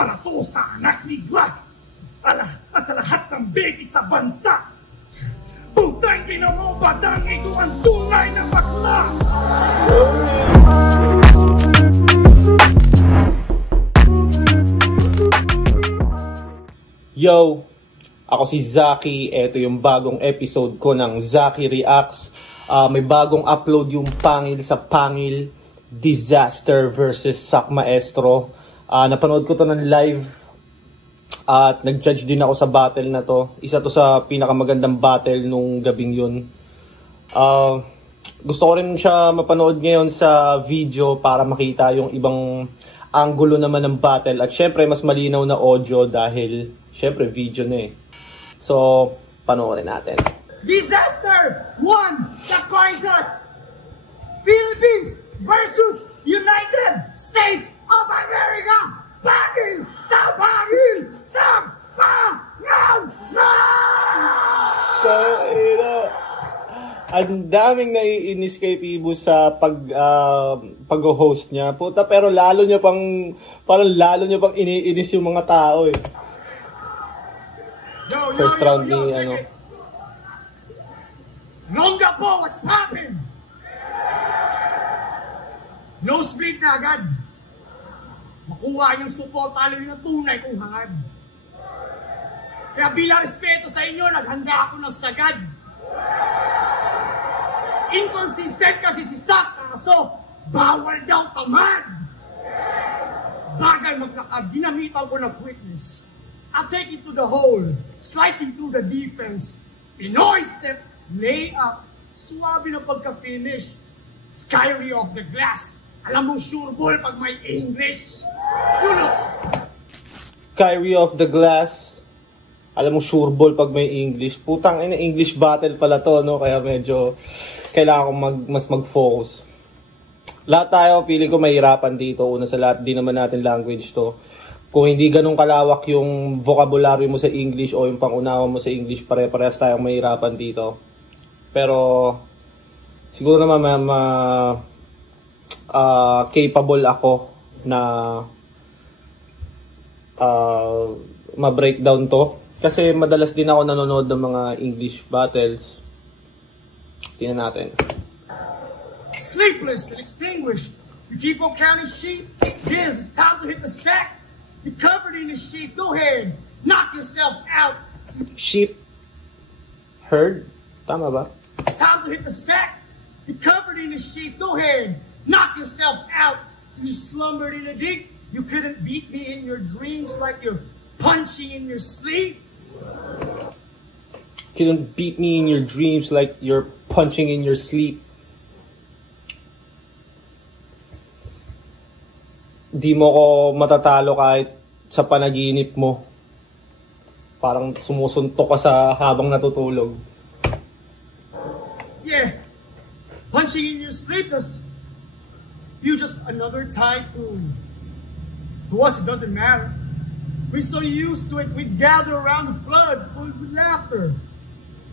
para to sa anak ni Glock. At sa lahat ng beki sa bansa. Putang ina mo, badang ito ang tunay na bakla! Yo! Ako si Zaki. Ito yung bagong episode ko ng Zaki Reacts. May bagong upload yung Pangil sa Pangil, Disaster versus Sak Maestro. Napanood ko to ng live at nag-judge din ako sa battle na to. Isa to sa pinakamagandang battle nung gabing yun. Gusto ko rin siya mapanood ngayon sa video para makita yung ibang angulo naman ng battle. At syempre mas malinaw na audio dahil syempre video na eh. So, panoorin natin. Disaster 1, the contest. Philippines versus United States of America. Pangil sa pangil sa pangil. Ang daming naiinis kay Pibu sa pag-host niya. Puta, pero lalo niya pang iniinis yung mga tao eh. First round ni ano. Longga po was popping. No split na agad. Makuha yung support alin ng tunay kong hangad. Kaya bilang respeto sa inyo, naghanda ako ng sagad. Inconsistent kasi si Sak, kaso bawal daw tamad. Bagay magkakad, dinamitan ko ng quickness. I'll take it to the hole, slicing through the defense. Pinoy step, lay up, suwabe na pagka-finish. Skyry off the glass. Alam mo sure ball pag may English. You know. Kyrie off the glass. Alam mo sure ball pag may English. Putang ina, English battle pala to, no? Kaya medyo kailangan ko mas mag-focus. Lahat tayo, feeling ko mahirapan dito. Una sa lahat, di naman natin language to. Kung hindi ganun kalawak yung vocabulary mo sa English o yung pangunawa mo sa English, pare-parehas tayong mahirapan dito. Pero siguro naman capable ako na ma-breakdown to. Kasi madalas din ako nanonood ng mga English battles. Tingnan natin. Sleepless and extinguished. You keep on counting sheep. Yes, it's time to hit the sack. You're covered in the sheep. Go ahead. Knock yourself out. Sheep. Herd? Tama ba? Time to hit the sack. You're covered in the sheep. Go ahead. Knock yourself out. You slumbered in the deep. You couldn't beat me in your dreams like you're punching in your sleep. Couldn't beat me in your dreams like you're punching in your sleep. Di mo ko matatalo kahit sa panaginip mo. Parang sumusuntok ka sa habang natutulog. Yeah. Punching in your sleep is you just another typhoon. To us, it doesn't matter. We're so used to it, we gather around the flood full with laughter.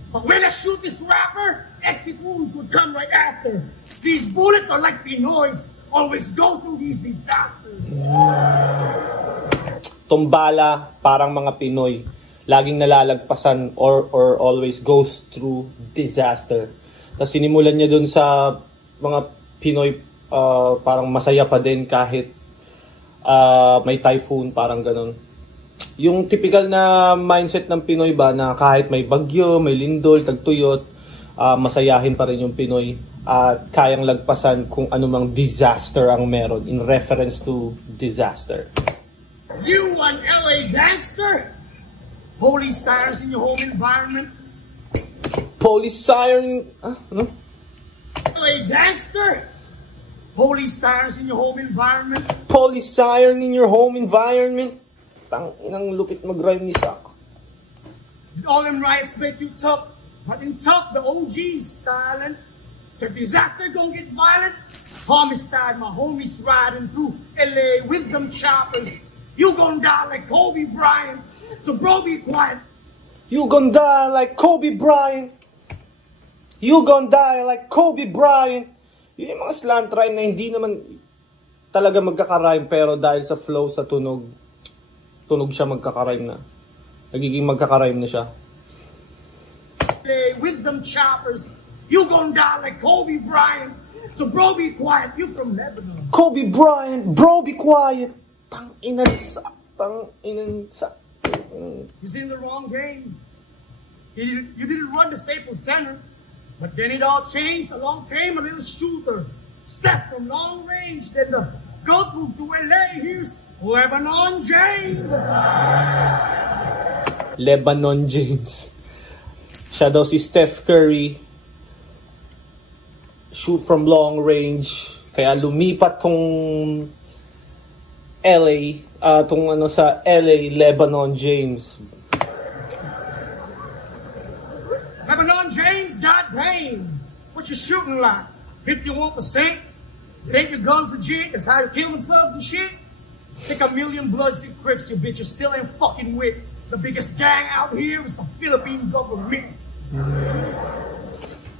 But when I shoot this rapper, exit wounds would come right after. These bullets are like Pinoys, always go through these disasters. Tumbala, parang mga Pinoy. Laging nalalagpasan or always goes through disaster. Tapos sinimulan niya dun sa mga Pinoy, parang masaya pa din kahit may typhoon, parang ganun. Yung typical na mindset ng Pinoy ba na kahit may bagyo, may lindol, tagtuyot, masayahin pa rin yung Pinoy at kayang lagpasan kung anumang disaster ang meron in reference to disaster. You an LA gangster? Police sirens in your home environment? Police siren? Ano? LA gangster? Police sirens in your home environment? Police siren in your home environment? Inang lupit mag-rhyme ni Sak. All them riots make you tough, but in tough, the OG's silent. If disaster gon' get violent, homicide, my homies riding through LA with them choppers. You gon' die like Kobe Bryant, so bro be quiet. You gon' die like Kobe Bryant. You gon' die like Kobe Bryant. Yun yung mga slant rhyme na hindi naman talaga magkaka-rhyme pero dahil sa flow, sa tunog, tunog siya magkakarime na. Nagiging magkakarime na siya. With them choppers, you gon' die like Kobe Bryant. So bro, be quiet. You from Lebanon. Kobe Bryant, bro, be quiet. He's in the wrong game. You didn't run the Staples Center, but then it all changed. Along came a little shooter, step from long range. Then the GOAT moved to LA. Here's Lebanon James. Lebanon James. Siya daw si Steph Curry. Shoot from long range. Kaya lumipat tong LA, sa LA, Lebanon James. Lebanon James got pain. What you shooting like? 51%? Think your gun's legit? That's how you kill themselves and shit? Take a million Bloods and Crips, you bitches still ain't fucking with. The biggest gang out here is the Philippine government.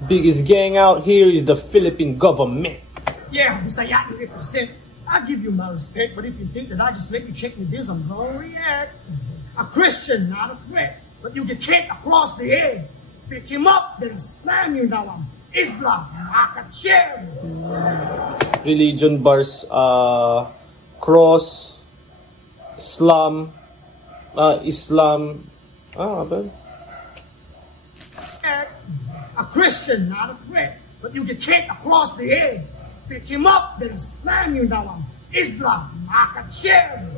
Biggest gang out here is the Philippine government. Yeah, Bisaya represent. I'll give you my respect, but if you think that I just let you check me this, I'm gonna react. A Christian, not a threat, but you get kicked across the head. Pick him up, then slam you now. Islam, Makachem. Religion bars, cross, Islam, A Christian, not a threat, but you get kicked across the head. Pick him up, then slam you down. Islam, Makachem.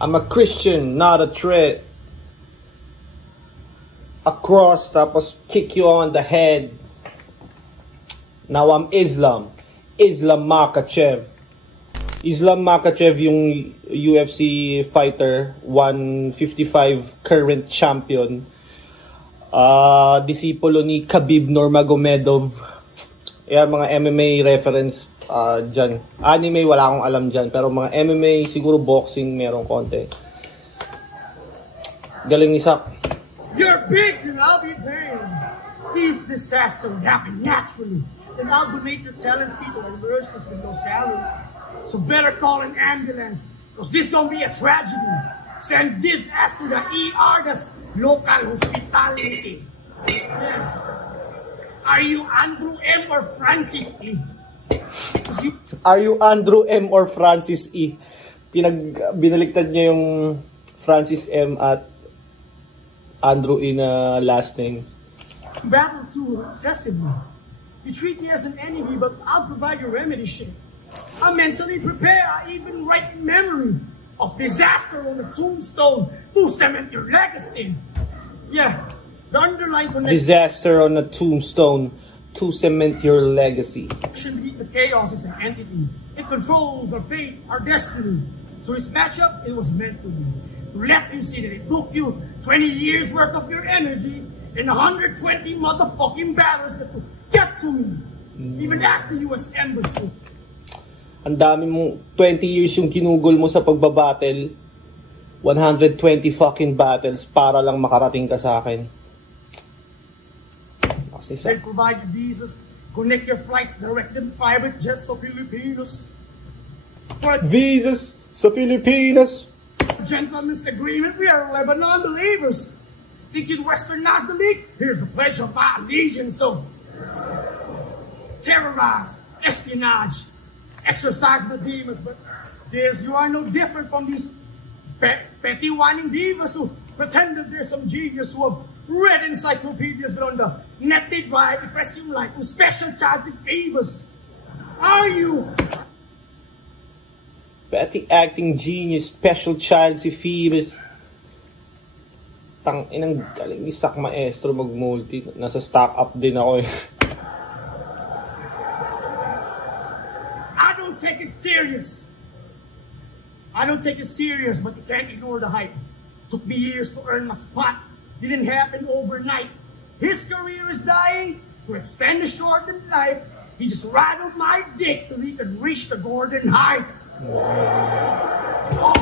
I'm a Christian, not a threat. Across, tapos kick you on the head. Now I'm Islam. Islam Makhachev. Islam Makhachev, yung UFC fighter, 155 current champion. Disipulo ni Khabib Nurmagomedov. Ayan, mga MMA reference dyan. Anime, wala akong alam dyan. Pero mga MMA, siguro boxing, merong konti. Galing Isak. You're big and I'll be damned. These disasters happen naturally. And I'll donate your talent people and nurses with no salary. So better call an ambulance, because this gonna be a tragedy. Send this ass to the ER, that's local hospitality. Are you Andrew M. or Francis E? Are you Andrew M. or Francis E? Binaliktad niya yung Francis M. at Andrew E. na last name. Battle too excessively. You treat me as an enemy, but I'll provide your remedy shit. I'm mentally prepared. I even write memory of disaster on the tombstone to cement your legacy. Yeah, the underlying connection. Disaster on a tombstone to cement your legacy. The chaos is an entity. It controls our fate, our destiny. So this matchup, it was meant to be. Let me see that it took you 20 years worth of your energy and 120 motherfucking battles just to get to me. Even ask the US Embassy. Ang dami mong 20 years yung kinugol mo sa pagbabattle. 120 fucking battles para lang makarating ka sa akin. They provide the visas, connect your flights, direct them private jets sa Pilipinas. Visas sa Pilipinas. Gentlemen's agreement, we are Lebanon believers. Think you'd westernize the league? Here's the pledge of my allegiance. So, terrorize, espionage, exercise the demons, but this, you are no different from these petty whining divas who pretend that there's some genius who have read encyclopedias that on the net they drive, impress you like with special childhood favors. Are you? Petty acting genius, special child si Phoebus. Tang inang galing Isak maestro mag-multi. Nasa stock up din ako eh. I don't take it serious. I don't take it serious, but you can't ignore the hype. Took me years to earn my spot. Didn't happen overnight. His career is dying. To extend the shortened life, he just rattled my dick till he could reach the Gordon Heights.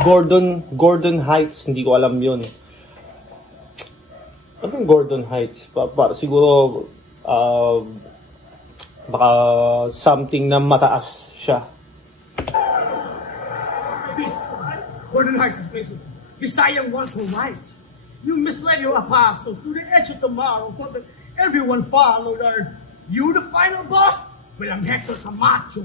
Gordon Heights, hindi ko alam yun. Ano yung Gordon Heights? Para siguro baka something na mataas siya. We're the nicest place. Visayas once were right. You misled your apostles to the edge of tomorrow, but everyone followed. Are you the final boss? Well, I'm Hector Camacho.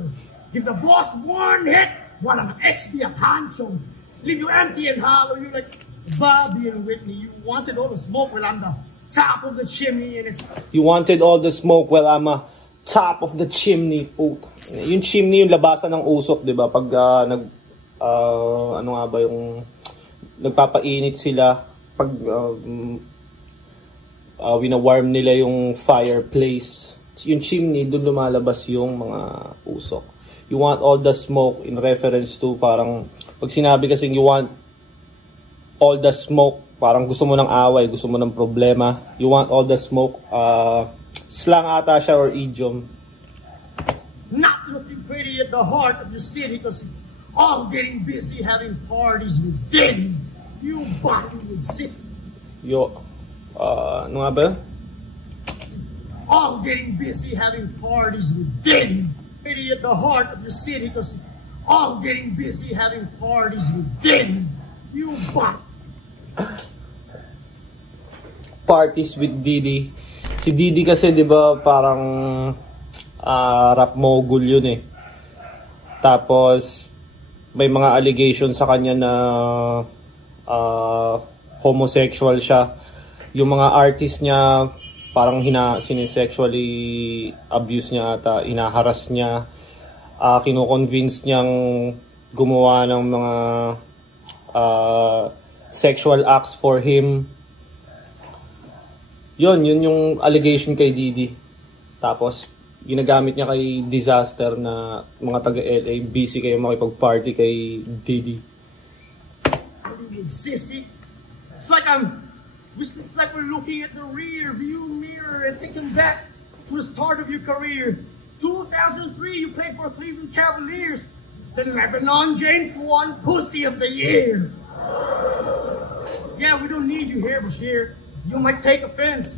Give the boss one hit, while I'm XB a Pancho. Leave you empty and hollow. You're like Bobby and Whitney. You wanted all the smoke, well, I'm the top of the chimney, and it's... You wanted all the smoke, well, I'm a top of the chimney. Puta. Yung chimney, yung labasan ng usok, di ba? Pag ano nga ba yung nagpapainit sila, pag wina-warm nila yung fireplace, yung chimney, doon lumalabas yung mga usok. You want all the smoke in reference to parang, pag sinabi kasing you want all the smoke, parang gusto mo ng away, gusto mo ng problema. You want all the smoke, slang ata siya or idiom. Not looking pretty at the heart of your city because all getting busy having parties with Denny. You body with city. Ano nga ba? All getting busy having parties with Denny. Pretty at the heart of your city because all getting busy having parties with Denny. You body. Parties with Didi. Si Didi kasi 'di ba parang rap mogul yun eh. Tapos may mga allegations sa kanya na homosexual siya. Yung mga artist niya parang sinisexually abuse niya ata, inaharas niya, kino-convince niyang gumawa ng mga sexual acts for him. Yun yung allegation kay Didi. Tapos ginagamit niya kay Disaster na mga taga-LA, busy kayo makipag-party kay Didi. Sissy. It's like we're looking at the rear view mirror and taking back to the start of your career. 2003, you played for Cleveland Cavaliers. The Lebanon James won Pussy of the Year. Yeah, we don't need you here, Bashir. You might take offense.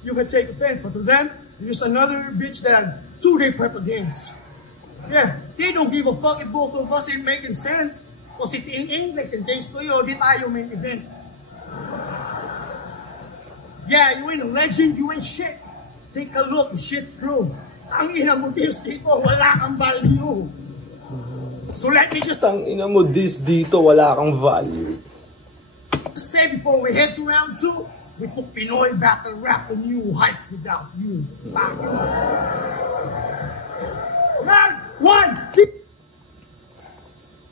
You can take offense, but to them, you're just another bitch that 2-day prep against. Yeah, they don't give a fuck if both of us ain't making sense. Because it's in English and thanks to you, di tayo main event. Yeah, you ain't a legend, you ain't shit. Take a look, the shit's true. Ang ina mo this dito, wala kang value. So let me just... Ang ina mo this dito, wala kang value. Say before we head to round 2, we took Pinoy battle rap to new heights without you. Round 1!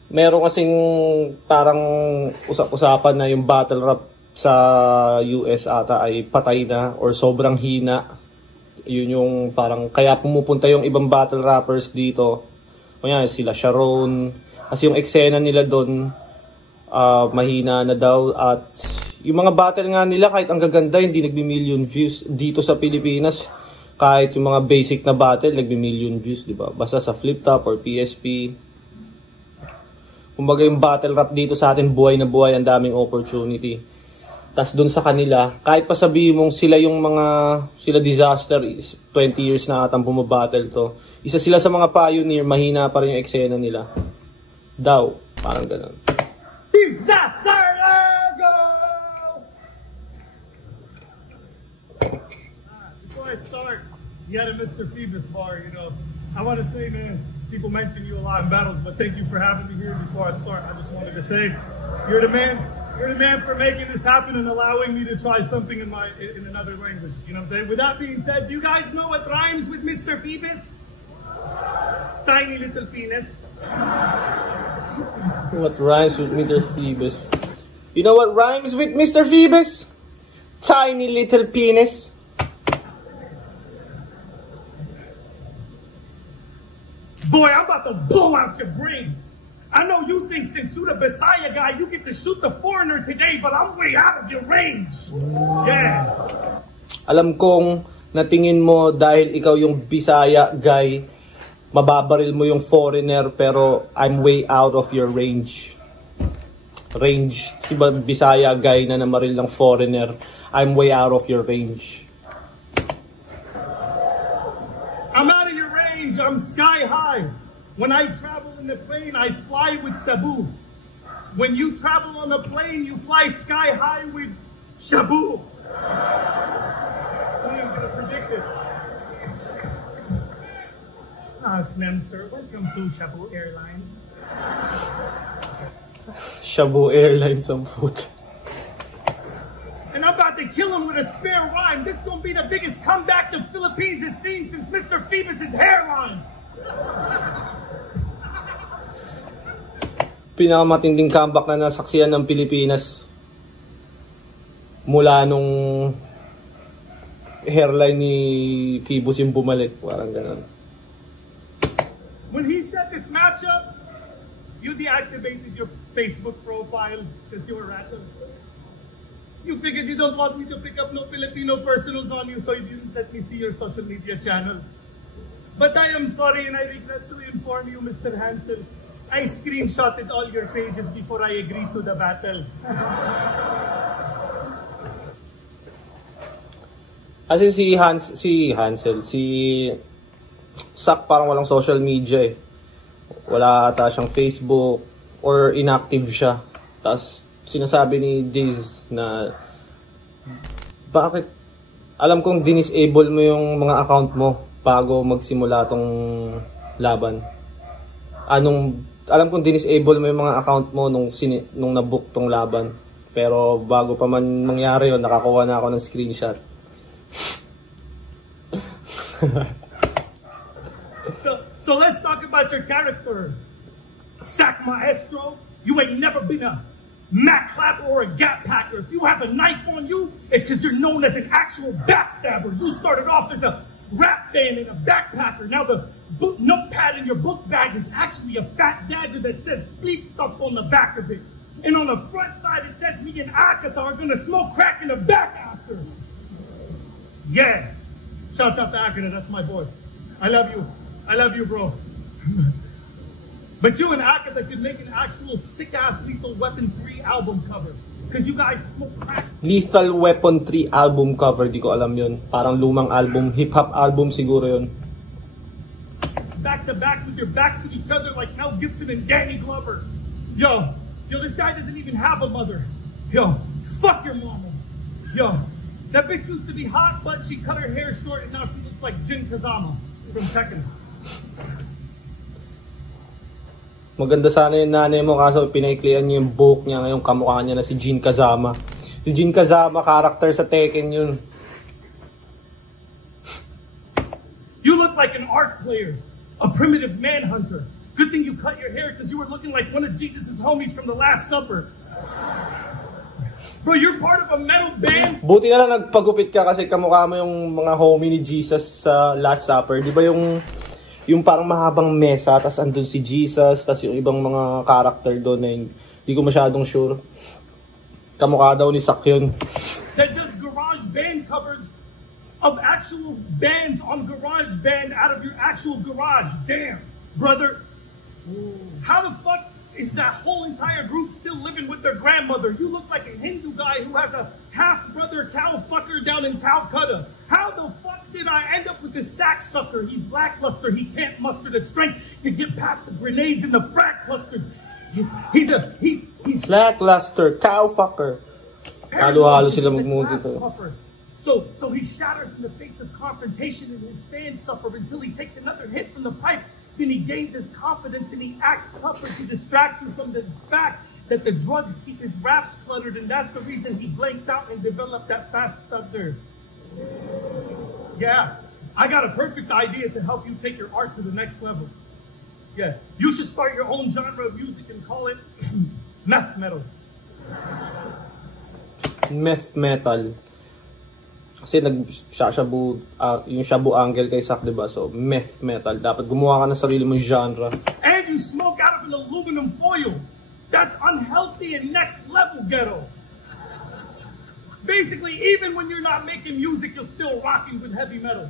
Meron kasing parang usap-usapan na yung battle rap sa US ata ay patay na or sobrang hina. Yun yung parang kaya pumupunta yung ibang battle rappers dito. Kanya sila Sharon. Kasi yung eksena nila doon mahina na daw. At yung mga battle nga nila kahit ang gaganda hindi nagbi-million views. Dito sa Pilipinas kahit yung mga basic na battle nagbi-million views, di ba? Basta sa flip top or PSP. Kumbaga yung battle rap dito sa atin, buhay na buhay, ang daming opportunity. Tas doon sa kanila, kahit pa sabihin mong sila yung sila Disaster, 20 years na atang bumabattle to. Isa sila sa mga pioneer, mahina pa rin yung eksena nila. Daw, parang ganun. Disaster, go! Before I start, you had a Mr. Phoebus bar, you know. I want to say, man, people mention you a lot in battles, but thank you for having me here. Before I start, I just wanted to say, you're the man. You're the man for making this happen and allowing me to try something in another language. You know what I'm saying? With that being said, do you guys know what rhymes with Mr. Phoebus? Tiny little penis. What rhymes with Mr. Phoebus? You know what rhymes with Mr. Phoebus? Tiny little penis. Boy, I'm about to blow out your brains. I know you think since you're the Bisaya guy, you get to shoot the foreigner today, but I'm way out of your range. Yeah. Alam kong natingin mo dahil ikaw yung Bisaya guy, mababaril mo yung foreigner, pero I'm way out of your range. Si Bisaya guy na namaril ng foreigner, I'm way out of your range. I'm out of your range. I'm sky high. When I travel in the plane, I fly with Cebu. When you travel on a plane, you fly sky high with Shabu. Who is gonna predict it? Ma'am, sir. Welcome to Shabu Airlines. Shabu Airlines ang food. And I'm about to kill him with a spare rhyme. This is gonna be the biggest comeback the Philippines has seen since Mr. Phoebus' hairline. Pinakamatinding comeback na nasaksihan ng Pilipinas mula nung hairline ni Phoebus yung bumalik. Parang ganun. When he said this matchup, you deactivated your Facebook profile because you were at them. You figured you don't want me to pick up no Filipino personals on you, so you didn't let me see your social media channel. But I am sorry and I regret to inform you, Mr. Hansel, I screenshotted all your pages before I agreed to the battle. Kasi si Hansel, si Sak parang walang social media eh. Wala ata siyang Facebook or inactive siya. Tapos sinasabi ni Diz na bakit alam kong dinisable mo yung mga account mo bago magsimula tong laban. Alam kong dinisable mo yung mga account mo nung nabook tong laban. Pero bago pa man mangyari yun, nakakuha na ako ng screenshot. So let's talk about your character. Sack Maestro, you ain't never been a Mac Clapper or a Gap Packer. If you have a knife on you, it's because you're known as an actual backstabber. You started off as a rap fan and a backpacker. Now the notepad in your book bag is actually a fat dagger that says bleep up on the back of it. And on the front side it says me and Akata are gonna smoke crack in the back after. Yeah. Shout out to Akata, that's my boy. I love you. I love you, bro. But you and Akata could make an actual sick-ass Lethal Weapon 3 album cover. Because you guys smoke crack. Lethal Weapon 3 album cover, di ko alam yun. Parang lumang album, hip-hop album siguro yun. Back to back with your backs to each other like Mel Gibson and Danny Glover. Yo, this guy doesn't even have a mother. Yo, fuck your mama. Yo, that bitch used to be hot, but she cut her hair short and now she looks like Jin Kazama from Tekken. Maganda sana yung nanay mo kaso pinaiklian niya yung buhok niya ngayong kamukha niya na si Jin Kazama. Si Jin Kazama, character sa Tekken yun. You look like an art player, a primitive manhunter. Good thing you cut your hair because you were looking like one of Jesus' homies from the Last Supper. Bro, you're part of a metal band? Buti na lang nagpagupit ka kasi kamukha mo yung mga homie ni Jesus sa Last Supper. Di ba yung parang mahabang mesa, tas andun si Jesus, tas yung ibang mga character doon na hindi ko masyadong sure. Kamukha daw ni Sak yun. That does garage band covers of actual bands on GarageBand out of your actual garage. Damn, brother. How the fuck is that whole entire group still living with their grandmother? You look like a Hindu guy who has a half-brother cow fucker down in Calcutta. How the fuck did I end up with this sack sucker? He's lackluster. He can't muster the strength to get past the grenades and the frag clusters. He's lackluster, cow fucker. Halo-halo sila magmuti to. So he shatters in the face of confrontation and his fans suffer until he takes another hit from the pipe. Then he gains his confidence and he acts tougher to distract you from the fact that the drugs keep his raps cluttered, and that's the reason he blanks out and developed that fast stutter. Yeah, I got a perfect idea to help you take your art to the next level. Yeah, you should start your own genre of music and call it meth metal. Meth metal. Kasi nag-shabu, yung shabu angle kay Sak, diba? So, meth metal. Dapat gumawa ka ng sarili mong genre. And you smoke out of an aluminum foil. That's unhealthy and next level ghetto. Basically, even when you're not making music, you're still rocking with heavy metal.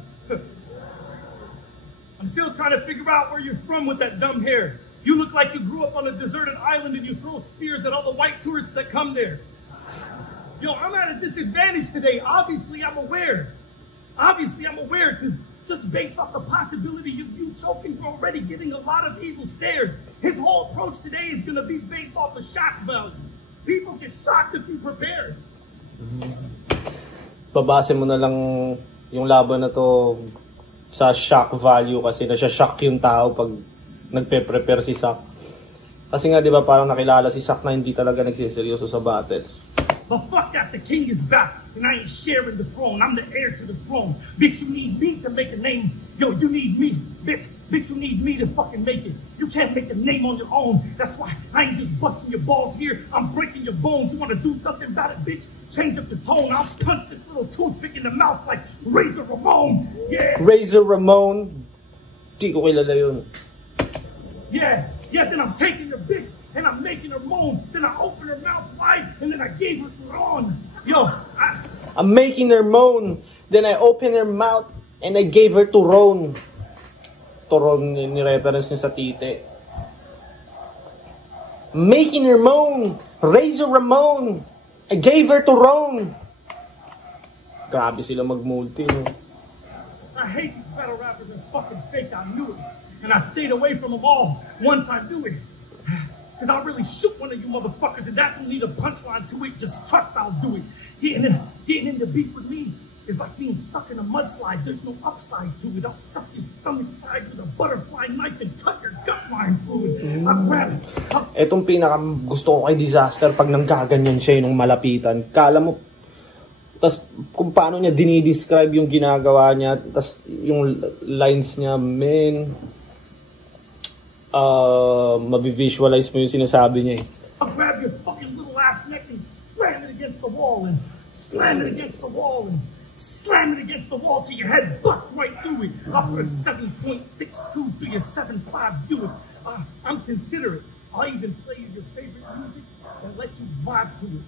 I'm still trying to figure out where you're from with that dumb hair. You look like you grew up on a deserted island and you throw spears at all the white tourists that come there. Yo, I'm at a disadvantage today. Obviously, I'm aware because just based off the possibility of you choking, we're already getting a lot of evil stares. His whole approach today is going to be based off the shock value. People get shocked if you prepare. Babase mo na lang yung laban na to sa shock value kasi nasya-shock yung tao pag nagpe-prepare si Zack. Kasi nga 'di ba parang nakilala si Zack na hindi talaga nagsiseryoso sa battles. But fuck that, the king is back, and I ain't sharing the throne. I'm the heir to the throne. Bitch, you need me to make a name. Yo, you need me. Bitch, you need me to fucking make it. You can't make a name on your own. That's why I ain't just busting your balls here. I'm breaking your bones. You want to do something about it, bitch? Change up the tone. I'll punch this little toothpick in the mouth like Razor Ramon. Yeah. Razor Ramon? Di ko kilala yun. Yeah, then I'm taking your bitch. And I'm making her moan. Then I open her mouth wide, and then I gave her Ron. Yo, I'm making her moan. Then I open her mouth, and I gave her to Ron. To Ron, ni-reference niya sa tite. Making her moan. Razor Ramon. I gave her to Ron. Grabe sila mag-multi, no? I hate these battle rappers and fucking fake. I knew it. And I stayed away from them all once I knew it. Because I'll really shoot one of you motherfuckers, and that don't need a punchline to it. Just trust I'll do it. Getting in the beef with me is like being stuck in a mudslide. There's no upside to it. I'll stuff your stomach side with a butterfly knife and cut your gut line through it. I'll grab it. Etong pinaka gusto ko kay Disaster pag nanggaganyan siya nung malapitan. Kala mo, tas kung paano niya dinidescribe yung ginagawa niya, tas yung lines niya, man, mabivisualize mo yung sinasabi niya eh. I'll grab your fucking little ass neck and slam it against the wall and slam it against the wall and slam it against the wall till your head busts right through it. I'll put a 7.62 through your 7.5 Buick. I'm considerate. I'll even play your favorite music and let you vibe to it.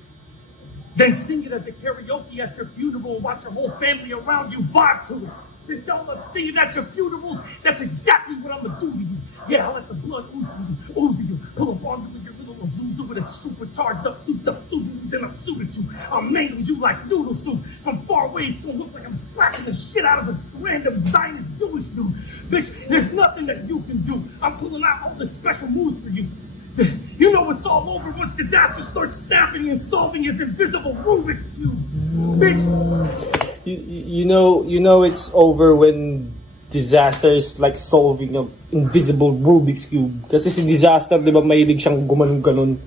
Then sing it at the karaoke at your funeral and watch your whole family around you vibe to it. Since y'all love singing at your funerals, that's exactly what I'm gonna do to you. Yeah, I'll let the blood ooze to you. Pull up on you with your little Azusa with a supercharged up, souped up suit, then I'll shoot at you. I'll mangle you like noodle soup. From far away, it's gonna look like I'm slapping the shit out of a random Zionist Jewish dude. Bitch, there's nothing that you can do. I'm pulling out all the special moves for you. You know it's all over once Disaster starts snapping and solving his invisible Rubik's Cube. Bitch. You know it's over when Disaster is like solving an invisible Rubik's Cube. Kasi si Disaster, di ba, mahilig siyang gumanon-ganon.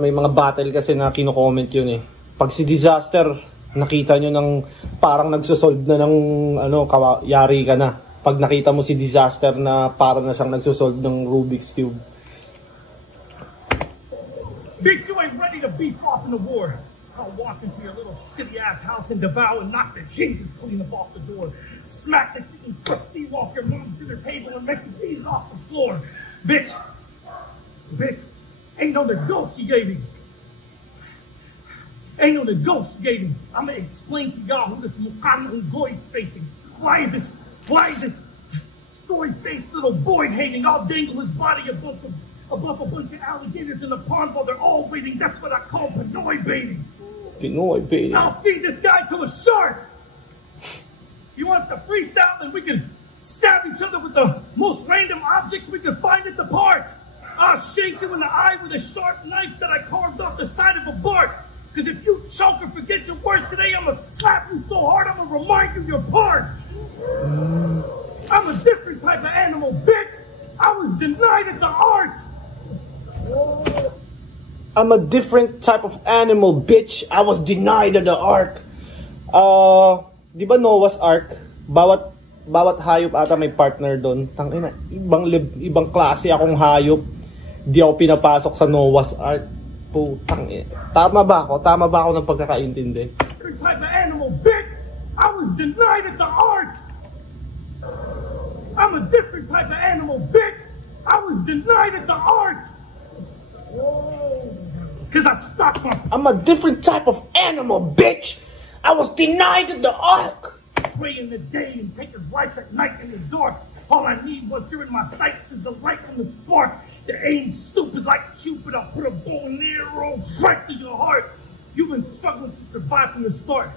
May mga battle kasi na kino-comment yun eh. Pag si Disaster, nakita nyo ng parang nagsosolve na ng yari ka na. Pag nakita mo si Disaster na parang na siyang nagsosolve ng Rubik's Cube. Bitch, you ain't ready to beef off in the war. I'll walk into your little shitty-ass house and devour and knock the hinges clean up off the door. Smack the chicken crusty off your mom's dinner table and make you eat it off the floor. Bitch, ain't no the ghost she gave me. Ain't no the ghost she gave me. I'm gonna explain to y'all who this Muqami Ngoy is facing. Why is this story-faced little boy hating? I'll dangle his body above a bunch of alligators in the pond while they're all waiting. That's what I call Pinoy baiting. Pinoy baiting. I'll feed this guy to a shark. He wants to freestyle, and we can stab each other with the most random objects we can find at the park. I'll shank you in the eye with a sharp knife that I carved off the side of a bark. Because if you choke or forget your words today, I'm going to slap you so hard I'm going to remind you your parts. I'm a different type of animal, bitch. I was denied at the Ark. I'm a different type of animal, bitch. I was denied at the Ark. Di ba Noah's Ark? Bawat hayop ata may partner doon. Tangina, ibang klase akong hayop. Di ako pinapasok sa Noah's Ark. Putang ina. Tama ba ako ng pagkakaintindi? Different type of animal, bitch. I was denied at the Ark. I'm a different type of animal, bitch. I was denied at the Ark. Because I stopped my... I'm a different type of animal, bitch. I was denied at the Ark. Pray in the day and take his life at night in the dark. All I need once you're in my sights is the light from the spark. The aim stupid like Cupid. I'll put a bow and arrow right to your heart. You've been struggling to survive from the start.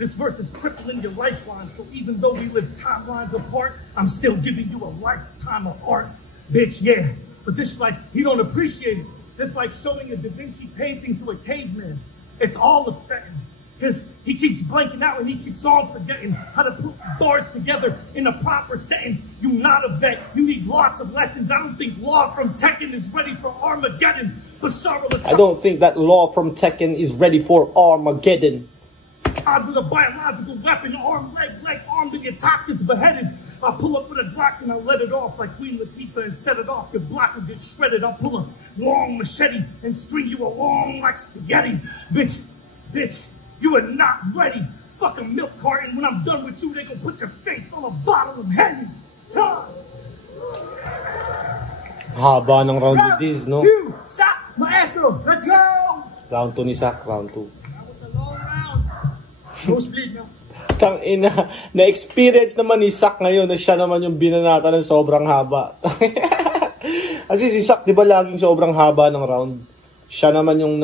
This verse is crippling your lifeline, so even though we live timelines apart, I'm still giving you a lifetime of art. Bitch, yeah. But this life, you don't appreciate it. It's like showing a Da Vinci painting to a caveman. It's all affecting. Because he keeps blanking out and he keeps on forgetting how to put bars together in a proper sentence. You're not a vet. You need lots of lessons. I don't think Law from Tekken is ready for Armageddon. I don't think that Law from Tekken is ready for Armageddon. I'll with a biological weapon, arm, leg, arm to get toxins beheaded. I'll pull up with a Glock and I'll let it off like Queen Latifah and set it off. Your block will get shredded. I'll pull a long machete and string you along like spaghetti. Bitch, you are not ready. Fucking milk carton. When I'm done with you, they gonna put your face on a bottle of Henny. Haba ng round with this, no? You, Sak, maestro, let's go! Round 2 ni Sak, round 2. That was a long round. No split, no? Tang ina, na-experience naman ni Sak ngayon na siya naman yung binanata ng sobrang haba. Kasi si Sak, di ba laging sobrang haba ng round? Siya naman yung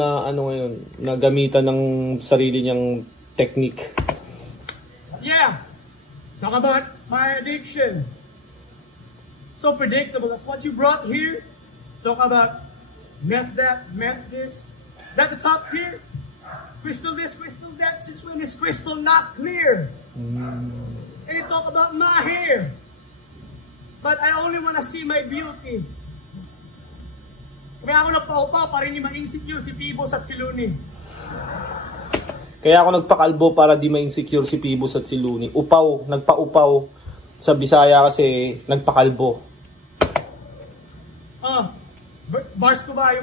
nagamitan ng sarili niyang technique. Yeah, talk about my addiction. So predictable. That's what you brought here. Talk about meth that, meth this. That the top tier? Crystal this, crystal that. Since when is crystal not clear? And you talk about my hair. But I only want to see my beauty. Kaya ako nagpa-upa para hindi ma-insecure si Pibos at si Looney. Kaya ako nagpakalbo para di ma-insecure si Pibos at si Looney. Upaw, nagpa-upaw. Sa Bisaya kasi nagpakalbo. Bars ko ba,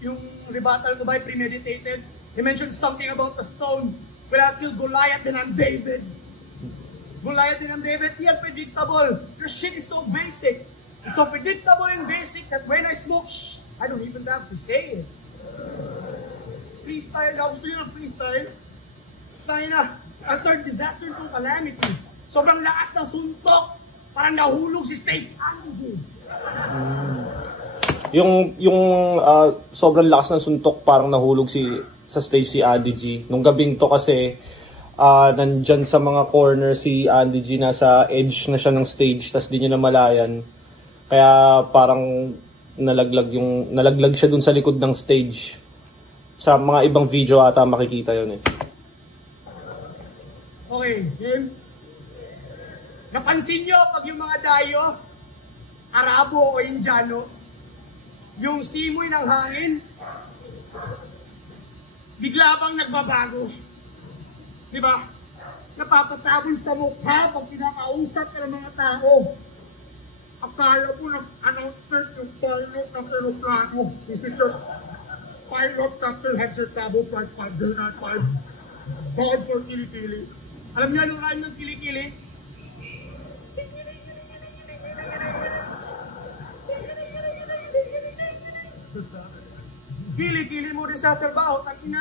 yung rebuttal ko ba, premeditated? He mentioned something about the stone. Well, I feel Goliath and I'm David. Goliath and I'm David, yan predictable. Your shit is so basic. It's so predictable and basic that when I smoke, I don't even have to say it. Freestyle na. Gusto nyo ng freestyle? Tayo na. A third disaster to calamity. Sobrang lakas ng suntok. Parang nahulog si Stacey Adige. Yung sobrang lakas ng suntok parang nahulog sa Stacey Adige. Nung gabing to kasi nandyan sa mga corner si Adige, nasa edge na siya ng stage, tas di niya namalayan. Kaya parang nalaglag siya dun sa likod ng stage. Sa mga ibang video ata makikita yun eh. Okay, game. Napansin nyo pag yung mga dayo, Arabo o Indiano, yung simoy ng hangin, bigla bang nagbabago? Diba? Napapatabon sa mukha pag pinakausap ka ng mga tao. Akala ko nag-announcement yung pilot ng aeroplano. This is your pilot Captain Hector Tabo 55995. Bound for Kilikili. Alam niyo anong rhyme ng Kilikili? Kilikili mo rin sa trabaho, takina.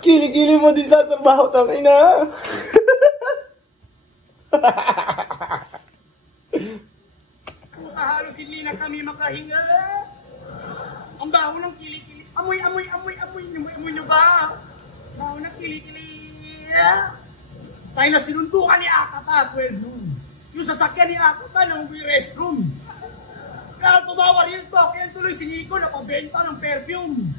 Kilikili mo din sa trabaho, takina. Halos hindi na kami makahinga. Ang baho ng kilikili. Amoy nyo ba? Baho ng kilikili. Tayo na sinundukan ni Akata, 12 noon. Yung sasakyan ni Akata ng restroom. Kaya tumawa rin to, kaya tuloy si Nico na pagbenta ng perfume.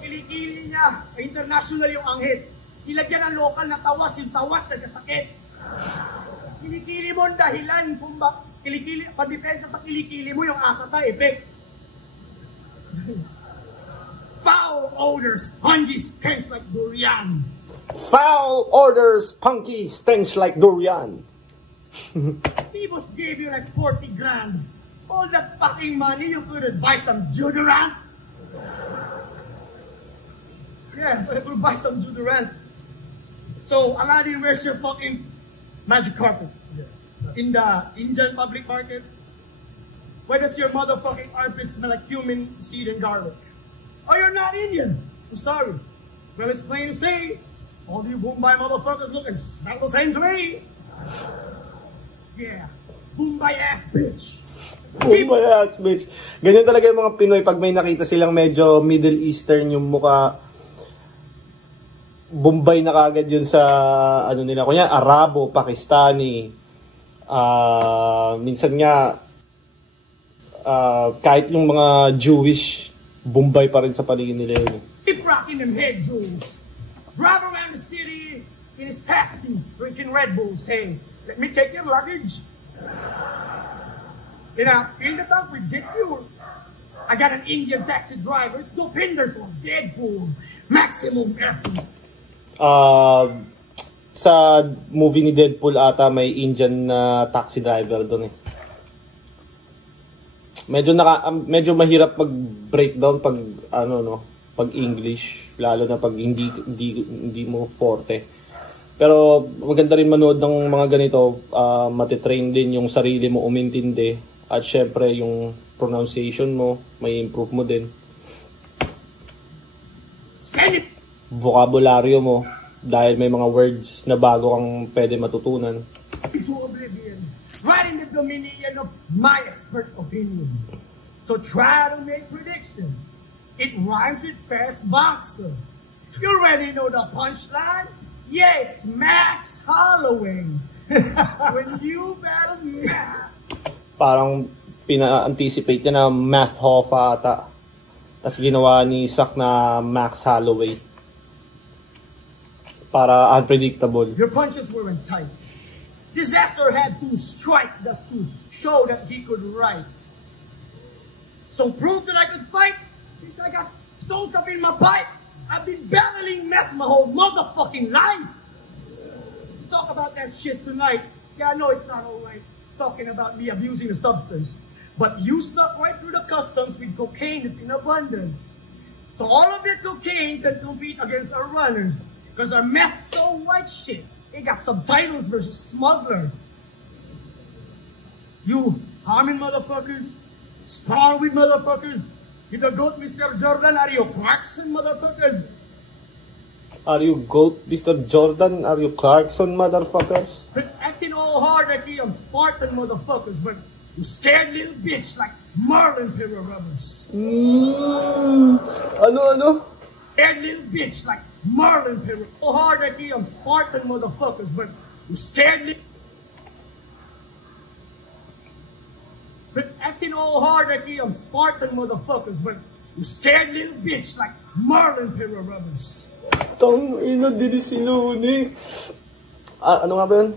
Kilikili niya. International yung anghit. Ilagyan ng lokal na tawas, yung tawas nagkasakit. Kilikili mo ang dahilan kung ba kilikili, padepensa sa kilikili mo yung Akata effect. Foul odors, punky stench like durian. Foul odors, punky stench like durian. Pibos gave you like 40 grand. All that fucking money you could buy some deodorant. Yeah, I could buy some deodorant. So, Aladdin, where's your fucking magic carpet? In the Indian public market? Why does your motherfucking armpit smell like cumin, seed, and garlic? Oh, you're not Indian. I'm sorry. Well, it's plain to say, all you Mumbai motherfuckers look and smell the same to me. Yeah, Mumbai ass bitch. Oh my ass, bitch. Ganyan talaga yung mga Pinoy pag may nakita silang medyo Middle Eastern yung mukha. Bombay na kagad yun sa ano nila. Kunya, Arabo, Pakistani. Minsan nga kahit yung mga Jewish, Bombay pa rin sa paligid nila yun. Keep rocking them head jewels. Drive around the city in his taxi, drinking Red Bull, saying, "Let me take your luggage." And I filled it up with jet fuel. I got an Indian taxi driver, Stupenders on Deadpool, maximum effort. Sa movie ni Deadpool ata may Indian na taxi driver doon eh. Medyo mahirap mag-breakdown pag pag English, lalo na pag hindi mo forte. Pero maganda rin manood ng mga ganito, matitrain din yung sarili mo umintindi at syempre yung pronunciation mo, may improve mo din. Vocabulary mo dahil may mga words na bago kang pwede matutunan. To oblivion, right in the dominion of my expert opinion. So try to make predictions. It rhymes with fast boxer. You already know the punchline? Yeah, it's Max Holloway. When you battle me. Parang pina-anticipate niya na Math Hoffa ata. Tapos ginawa ni Zack na Max Holloway. Para unpredictable. Your punches weren't tight. Disaster had to strike just to show that he could write. So prove that I could fight. I got stones up in my pipe. I've been battling meth my whole motherfucking life. Talk about that shit tonight. Yeah, I know it's not alright talking about me abusing a substance. But you snuck right through the customs with cocaine that's in abundance. So all of your cocaine can compete against our runners. Because our meth's so white shit. It got subtitles versus smugglers. You harming motherfuckers, spar with motherfuckers. You the goat, Mr. Jordan, are you Clarkson, motherfuckers? Are you goat, Mr. Jordan? Are you Clarkson, motherfuckers? But acting all hard like you Spartan motherfuckers, but you scared little bitch like Marlon Pirarubas. Ano? Scared little bitch like Marlon Pirarubas. All hard like you Spartan motherfuckers, but you scared little... But acting all hard like you Spartan motherfuckers, but you scared little bitch like Marlon Pirarubas. Tang ina, dinisiluni. Ano nga ba yun?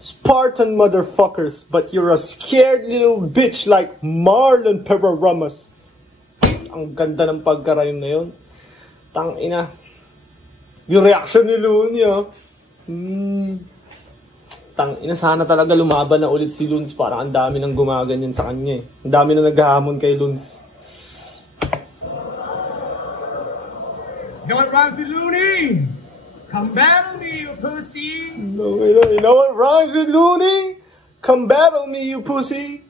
Spartan motherfuckers, but you're a scared little bitch like Marlon Pirarubas. Ang ganda ng pagkarayon na yun. Tang ina. Yung reaction ni Looney, Tang ina, sana talaga lumaban na ulit si Luns. Parang ang dami nang gumaganyan sa kanya eh. Ang dami na naghahamon kay Luns. You know what rhymes with Looney? Come battle me, you pussy. No, you know what rhymes with Looney? Come battle me, you pussy.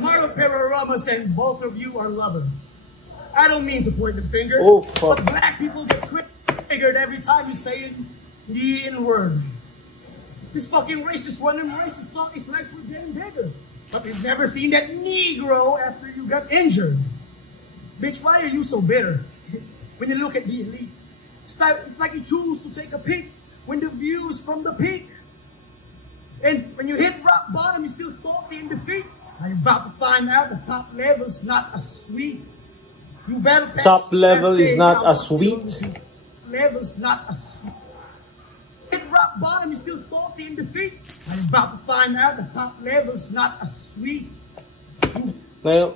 Marlon Pirarubas and both of you are lovers. I don't mean to point the fingers, oh, fuck. But black people get triggered every time you say the N-word. This fucking racist one and racist talk is like we're getting bigger. But we've never seen that Negro after you got injured. Bitch, why are you so bitter? When you look at the elite, it's like you choose to take a peek when the view is from the peak. And when you hit rock bottom, you're still salty in defeat. Are you about to find out the top level's not as sweet? You better top level is not as sweet. Level's not as sweet. Hit rock bottom, you're still salty in defeat. Are you about to find out the top level's not as sweet? Ngayon,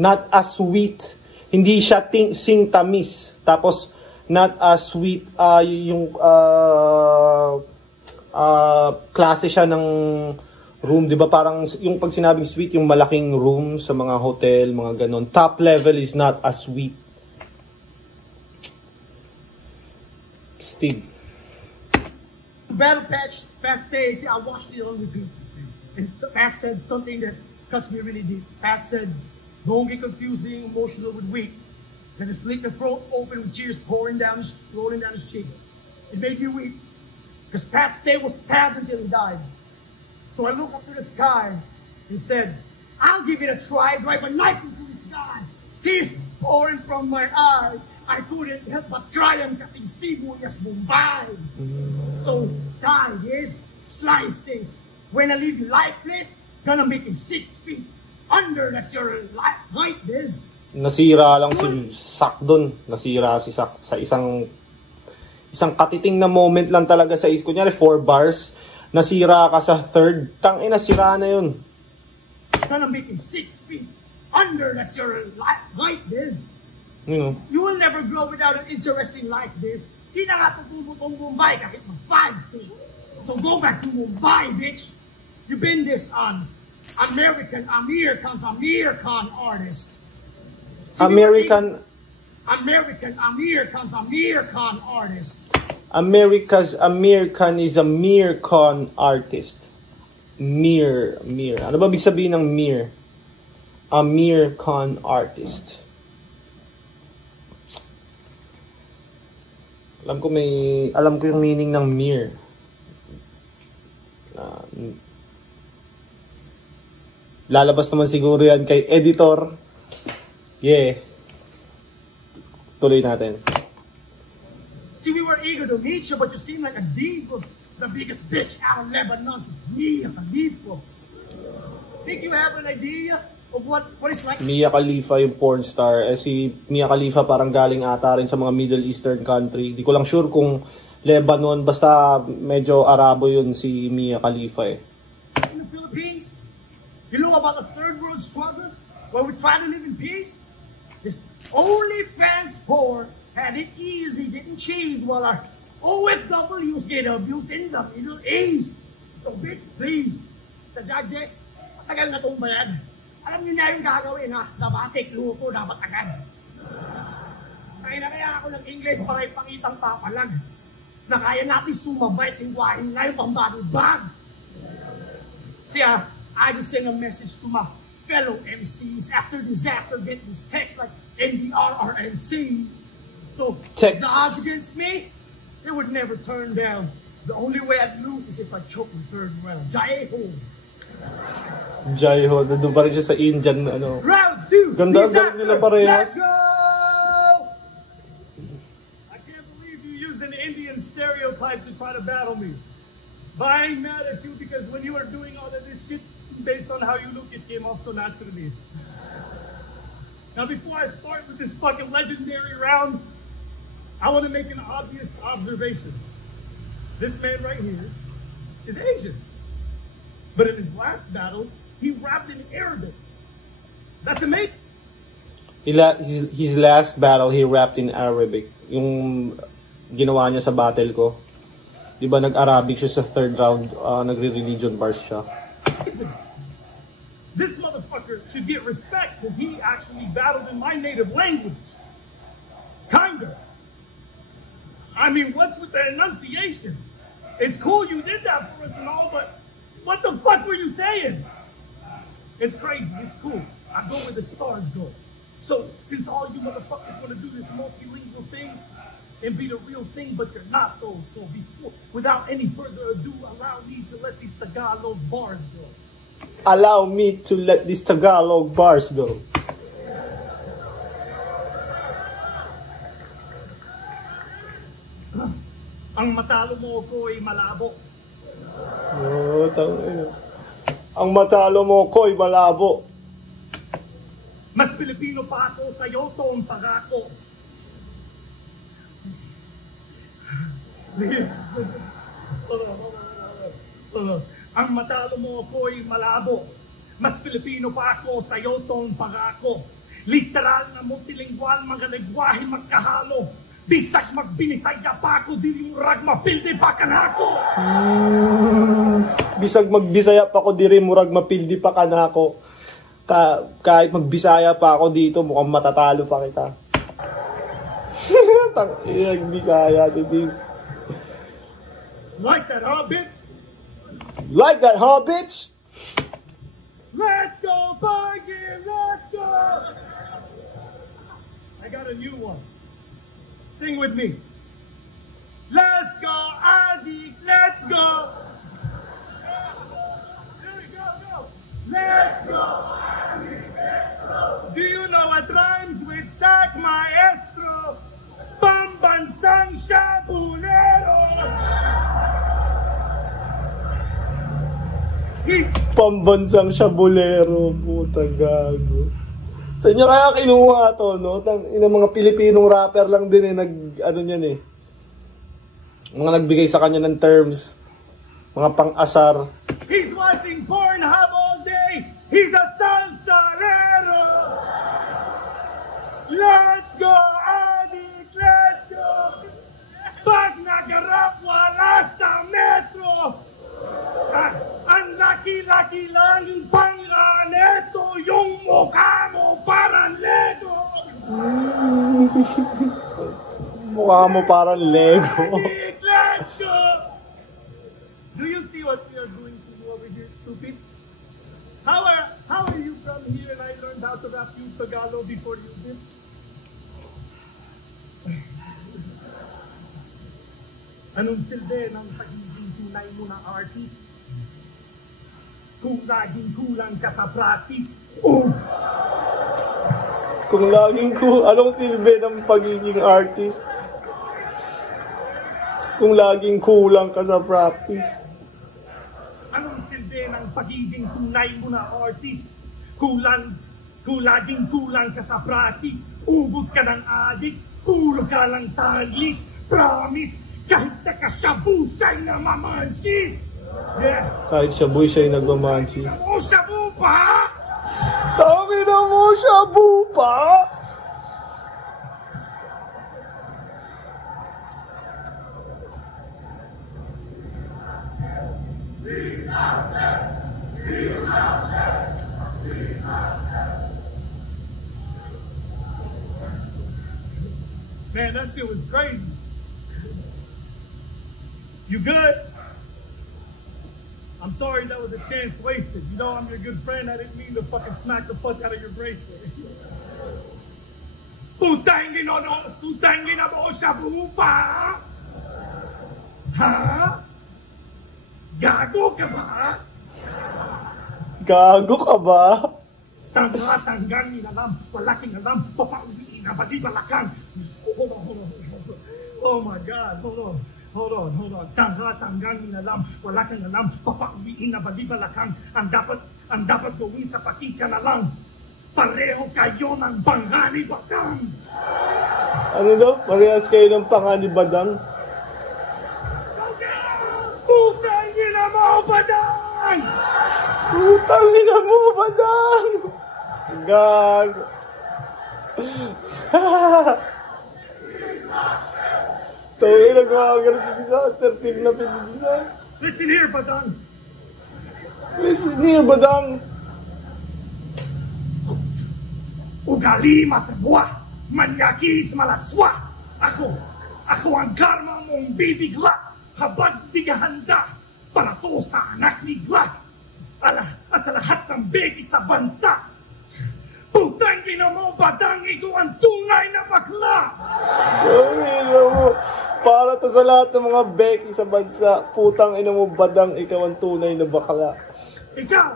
not as sweet. Hindi siya sing tamis. Tapos, not as sweet, yung klase siya ng room. Diba parang, yung pag sinabing sweet, yung malaking room sa mga hotel, mga ganon. Top level is not as sweet. Steve. Battle patch backstage, I watched it on repeat. And Pat said something that cuts me really deep. Pat said, don't get confused being emotional with weak. Then his slit the throat open with tears rolling down his cheek. It made me weep. Because Pat Stay was stabbed until he died. So I looked up to the sky and said, I'll give it a try. Drive a knife into the sky. Tears pouring from my eyes. I couldn't help but cry ang kating sibuyas Bombay. So God is slices. When I leave you lifeless, gonna make you 6 feet under. That's your height is. Nasira lang si Sak doon. Nasira si Sak sa isang katiting na moment lang talaga sa is. Kunyari 4 bars. Nasira ka sa third. Tangina, nasira na yun. Gonna make you 6 feet under. That's your height is. You know. You will never grow without an interesting life this. Di na nga tutubot ang Mumbai kahit mag 5-6. So go back to Mumbai, bitch. You've been dishonest. American Amir Khan's Amir Khan artist. American Amir Khan's Amir Khan artist. America's Amir Khan is a Mir Khan artist. Mir. Ano ba ibig sabihin ng Mir? Amir Khan artist. Alam ko yung meaning ng Mir. Lalabas naman siguro yan kay editor. Yeah. Tuloy natin. See, we were eager to meet you, but you seem like a diva. The biggest bitch out of Lebanon is Mia Khalifa. Think you have an idea of what it's like? Mia Khalifa yung porn star. Si Mia Khalifa parang galing ata rin sa mga Middle Eastern country. Di ko lang sure kung Lebanon. Basta medyo Arabo yun si Mia Khalifa eh. In the Philippines, you know about the third world struggle where we try to live in peace? This OnlyFans poor had it easy, didn't change while our OFWs get abused in the Middle East. So bitch, please, the judges, matagal na itong bayad. Alam niyo na yung gagawin ha, dabatik, luto, dapat agad. Kaya ako ng English para ipakitang papalag na kaya natin sumabay at lingwahin na yung pambabag. See, I just sent a message to my fellow MCs after disaster, get this text like NDRRNC. So, the odds against me, they would never turn down. The only way I'd lose is if I choke the third round. Jai-ho! Jai-ho, nandun pa rin siya sa Indian, ano. Round 2! Ganda nila parehas. Let's go! I can't believe you used an Indian stereotype to try to battle me. But I ain't mad at you because when you were doing all of this shit based on how you look, it came off so naturally. Now before I start with this fucking legendary round, I want to make an obvious observation. This man right here is Asian. But in his last battle, he rapped in Arabic. That's amazing. His last battle, he rapped in Arabic. Yung ginawa niya sa battle ko. Di ba nag-Arabic siya sa third round, nagre-religion bars siya. This motherfucker should get respect because he actually battled in my native language. Kinda. I mean, what's with the enunciation? It's cool you did that for us and all, but what the fuck were you saying? It's crazy. It's cool. I go where the stars go. So, since all you motherfuckers want to do this multilingual thing and be the real thing, but you're not though. So, without any further ado, allow me to let these Tagalog bars go. Allow me to let these Tagalog bars go. Ang matalo mo ko ay malabo. Oh, ang matalo mo ko'y malabo. Mas Pilipino pa ako sa'yo, toong pagako. Ang matalo mo ko'y malabo. Mas Pilipino pa ako sa'yo, toong pagako. Literal na multilingual, mga lengguwahe magkahalo. Bisag magbinisaya pa ako, dili murag mapildi pa ka na ako. Bisag magbisaya pa ako, dili murag mapildi pa ka na ako. Kahit magbisaya pa ako dito, mukhang matatalo pa kita. Nagbisaya si Dis. Like that, huh, bitch? Like that, huh, bitch? Let's go, Bargain, let's go! I got a new one. Sing with me. Let's go and addict, let's go! Let's go! Do you know what rhymes with sack maestro? Pambansang Shabulero! Pambansang Shabulero, puta gago. Sa inyo kaya kinuha to, no? Yung mga Pilipinong rapper lang din ano niyan eh. Mga nagbigay sa kanya ng terms. Mga pang-asar. He's watching Pornhub all day! He's a salsarero! Let's go, addict! Let's go! Pag nagarap, wala sa metro! Ang laki-laki lang panganeto, yung mukha mo parang Lego! Mukha mo parang Lego. Addict, let's go! Do you see what we are doing to you over here, stupid? How are you from here and I learned how to rap you Tagalog before you did? Anong silbi ng pagiging tunay mo na artist? Kung laging kulang ka sa practice. Oh! Kung laging anong silbi ng pagiging artist? Kung laging kulang ka sa practice. Anong silbi ng pagiging tunay mo na artist? Kung laging kulang ka sa practice, ubod ka ng adik, puro ka lang taglis, promise, kahit nakasyabu siya'y namamansis. Yeah. Kahit shabu siya'y nagmamansis. O shabu pa? Tangin na mo, shabu pa? Man, that shit was crazy. You good? I'm sorry that was a chance wasted. You know I'm your good friend. I didn't mean to fucking smack the fuck out of your bracelet. Putang ina mo sa bupa! Ha? Gago ka ba? Gago ka ba? Tanggal nilalam, walaking alam, papauliin na balibalakan. Hold on. Oh my God, hold on. Tanggal nilalam, walaking alam, papauliin na balibalakan. Ang dapat gawin sa patika na lang. Pareho kayo ng panganibadang. Ano daw? Parehas kayo ng panganibadang? Putang ina mo, badang! Putang ina mo, badang! Gag! Tawin, nagmamagalit si disaster. Pig na disaster. Listen here, badang. Listen here, badang. Ugali masagwa, manyakis malaswa. Ako ang karma mong bibigla. Habang di ka handa para to sa anak ni Glad. Sa lahat ng beki sa bansa. Putang ina mo, badang, ito ang tunay na bakla. Ina mo, para to sa lahat ng mga beki sa bansa. Putang ina mo, badang, ikaw ang tunay na bakla. Ikaw,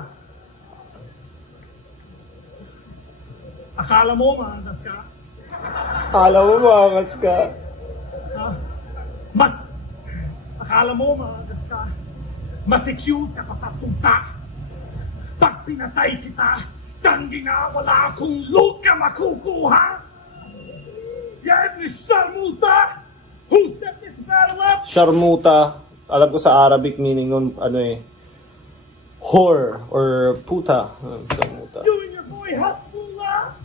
akala mo maangas ka? Alam mo, maangas ka. Ha? Akala mo maangas ka? Masecure ka pa sa punta. Pag pinatay kita, tanggi na wala akong loot ka makukuha. Yan ni Sharmuta! Who set this battle up? Sharmuta, alam ko sa Arabic meaning nun, whore or puta. Sharmuta. You and your boy Hasbullah?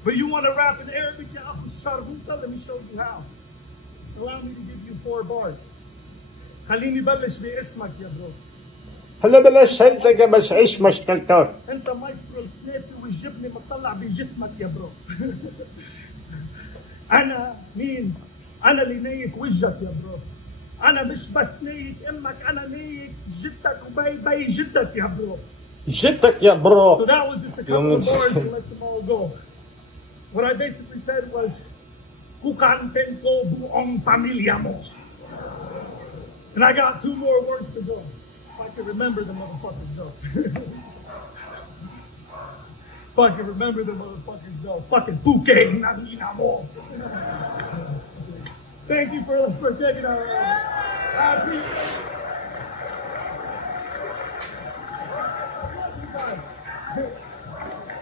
But you want to rap in Arabic, ya Abu Sharmuta? Let me show you how. Allow me to give you 4 bars. خليني بلش باسمك يا برو. هلا بلاش سنتك بس عيش مشكلتك. انت مايسترو الكنافه والجبنه مطلع بجسمك يا برو. انا مين؟ انا اللي نايك وجهك يا برو. انا مش بس نايك امك، انا نايك جدك وبي جدك يا برو. Shit, yeah, bro. So that was just a couple of words to let them all go. What I basically said was, kukanten ko buong pamilya mo. And I got 2 more words to go. If I can remember the motherfuckers though. If I can remember the motherfuckers though. Fucking bouquet na nina mo. Thank you for taking our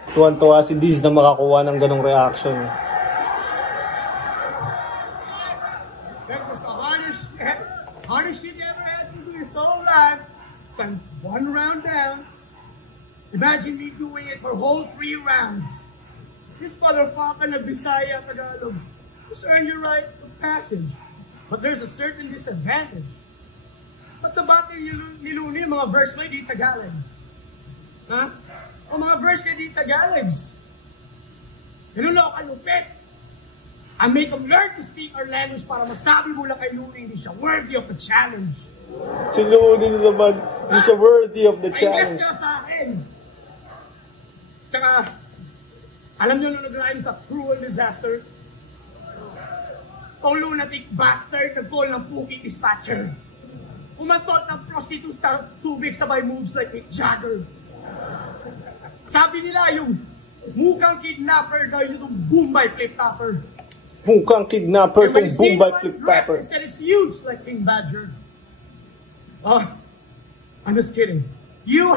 Tuwan-tuwa si Diz na makakuha ng ganong reaction. That was the hardest shit you ever had to do in your whole life. And 1 round down. Imagine me doing it for whole 3 rounds. This motherfucker na Bisaya Tagalog. Just earn your right of passage. But there's a certain disadvantage. Ba't sa battle niluni yung mga verse mo dito sa Galags? Ha? O mga verse dito sa Galags? Ganun lang ako kalupit. I make them learn to speak our language para masabi mo lang kay Luni hindi siya worthy of the challenge. Si Luni naman, hindi siya worthy of the challenge. Ay, yes siya sa akin. Tsaka, alam nyo nung nag-rhyme sa Cruel Disaster? Kung lunatic bastard, nag-call ng Pookie Dispatcher. Umatot ng prostitute sa tubig sabay moves like Mick Jagger. Sabi nila yung mukhang kidnapper daw yung Bombay flip-topper. Mukhang kidnapper itong Bombay flip-topper. Instead it's huge like King Badger. I'm just kidding. Your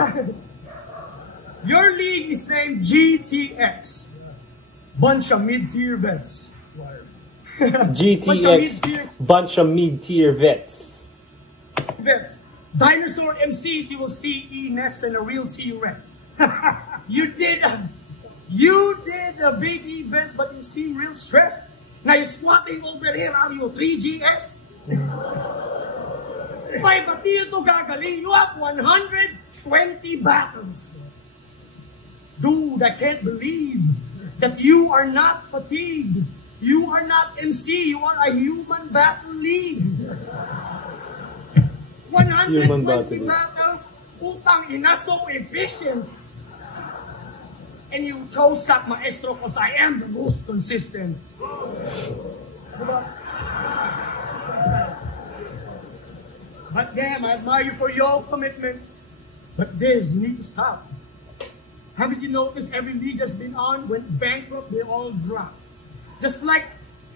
league is named GTX. Bunch of mid-tier vets. GTX, bunch of mid-tier vets. Dinosaur MCs, you will see Ines and a real T-Rex. You did the big events, but you seem real stressed. Now you're squatting over here on your 3GS. May bati ito gagaling. You have 120 battles. Dude, I can't believe that you are not fatigued. You are not MC. You are a human battle league. 120 battles. Utang ina, so efficient. And you chose Sak Maestro because I am the most consistent. But damn, I admire you for your commitment. But this, you need to stop. Haven't you noticed every league has been on went bankrupt, they all dropped. Just like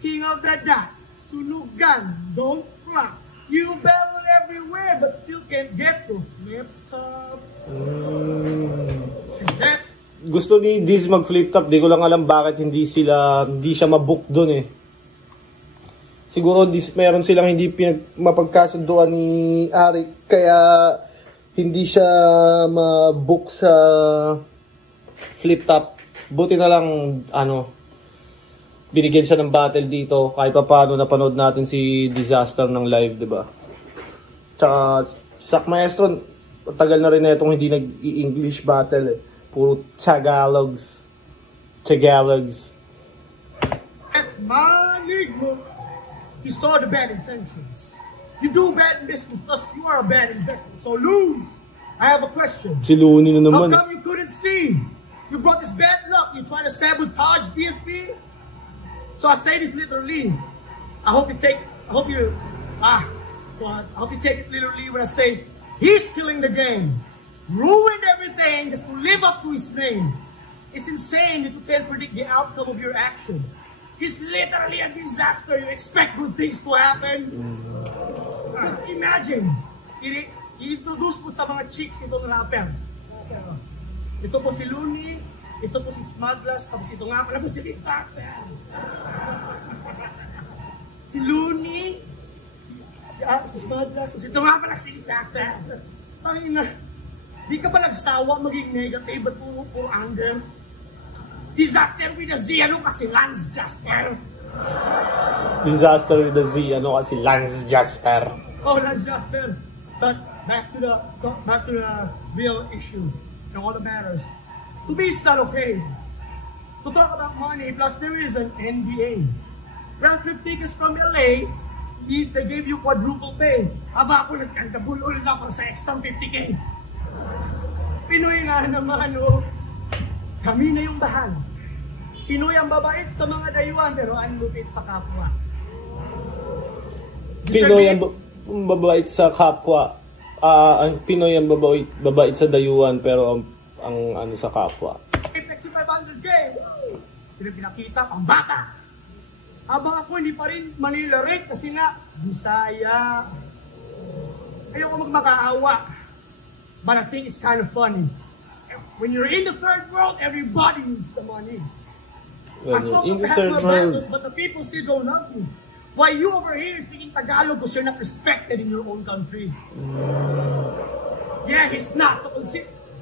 King of the Dot, Sunugan, don't front. You battle everywhere but still can't get to flip top. Gusto ni Diz mag-flip top, di ko lang alam bakit hindi siya mabook doon eh. Siguro meron silang hindi mapagkasunduan ni Arik kaya hindi siya mabook sa flip top. Buti na lang binigyan siya ng battle dito kahit pa paano napanood natin si Disaster ng live, di ba? Tsaka Sak Maestro, tagal na rin na itong hindi nag-i-English battle eh. Puro Tagalogs. That's my league, bro. You saw the bad intentions. You do bad business, thus you are a bad investment. So lose. I have a question. Si Luni na naman. How come you couldn't see? You brought this bad luck. You trying to sabotage DSP? So I say this literally. I hope you take it literally when I say he's killing the game. Ruined everything just to live up to his name. It's insane that you can't predict the outcome of your action. He's literally a disaster. You expect good things to happen. Just imagine, i-introduce mo sa mga chicks itong rapper. Ito po si Luni, ito po si Smugglers, tapos ito nga pala po si Disaster. Si Luni, si Smugglers, tapos ito nga pala si Disaster. Di ka ba nagsawa maging negative at puro anger? Disaster with a Z, ano kasi Lance Jasper? Disaster with a Z, ano kasi Lance Jasper? Oh, Lance Jasper. But back to the real issue and all that matters. To be still okay. To talk about money, plus there is an NBA. Round trip tickets from LA, means they gave you quadruple pay. Aba ako nagkandabulol na para sa extra 50K. Pinoy na naman, oh. Kami na yung bahala. Pinoy ang babait sa mga dayuhan, pero ang lupit sa kapwa. Pinoy ang babait sa kapwa. Ang Pinoy ang babait sa dayuhan, pero ang ano sa kapwa. Flexi 500K! Pinakita pang bata. Habang ako hindi pa rin Manila Rick kasi nga, Bisaya. Ayoko magmakaawa. But I think it's kind of funny. When you're in the third world, everybody needs the money. When you're in the third world. But the people still don't love you. Why you over here speaking Tagalog because you're not respected in your own country? Yeah, he's not. So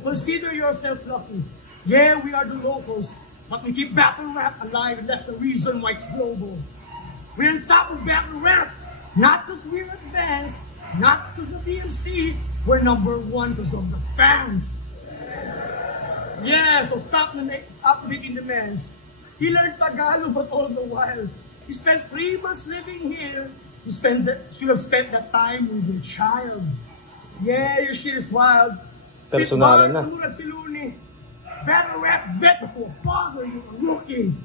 consider yourself lucky. Yeah, we are the locals, but we keep battle rap alive, and that's the reason why it's global. We're on top of battle rap, not because we're advanced, not because of the MCs. We're number one because of the fans. Yeah, so stop making demands. He learned Tagalog, but all the while, he spent 3 months living here. Should have spent that time with your child. Yeah, your shit is wild. Personalan na. Battle rap bet before father, you're a rookie.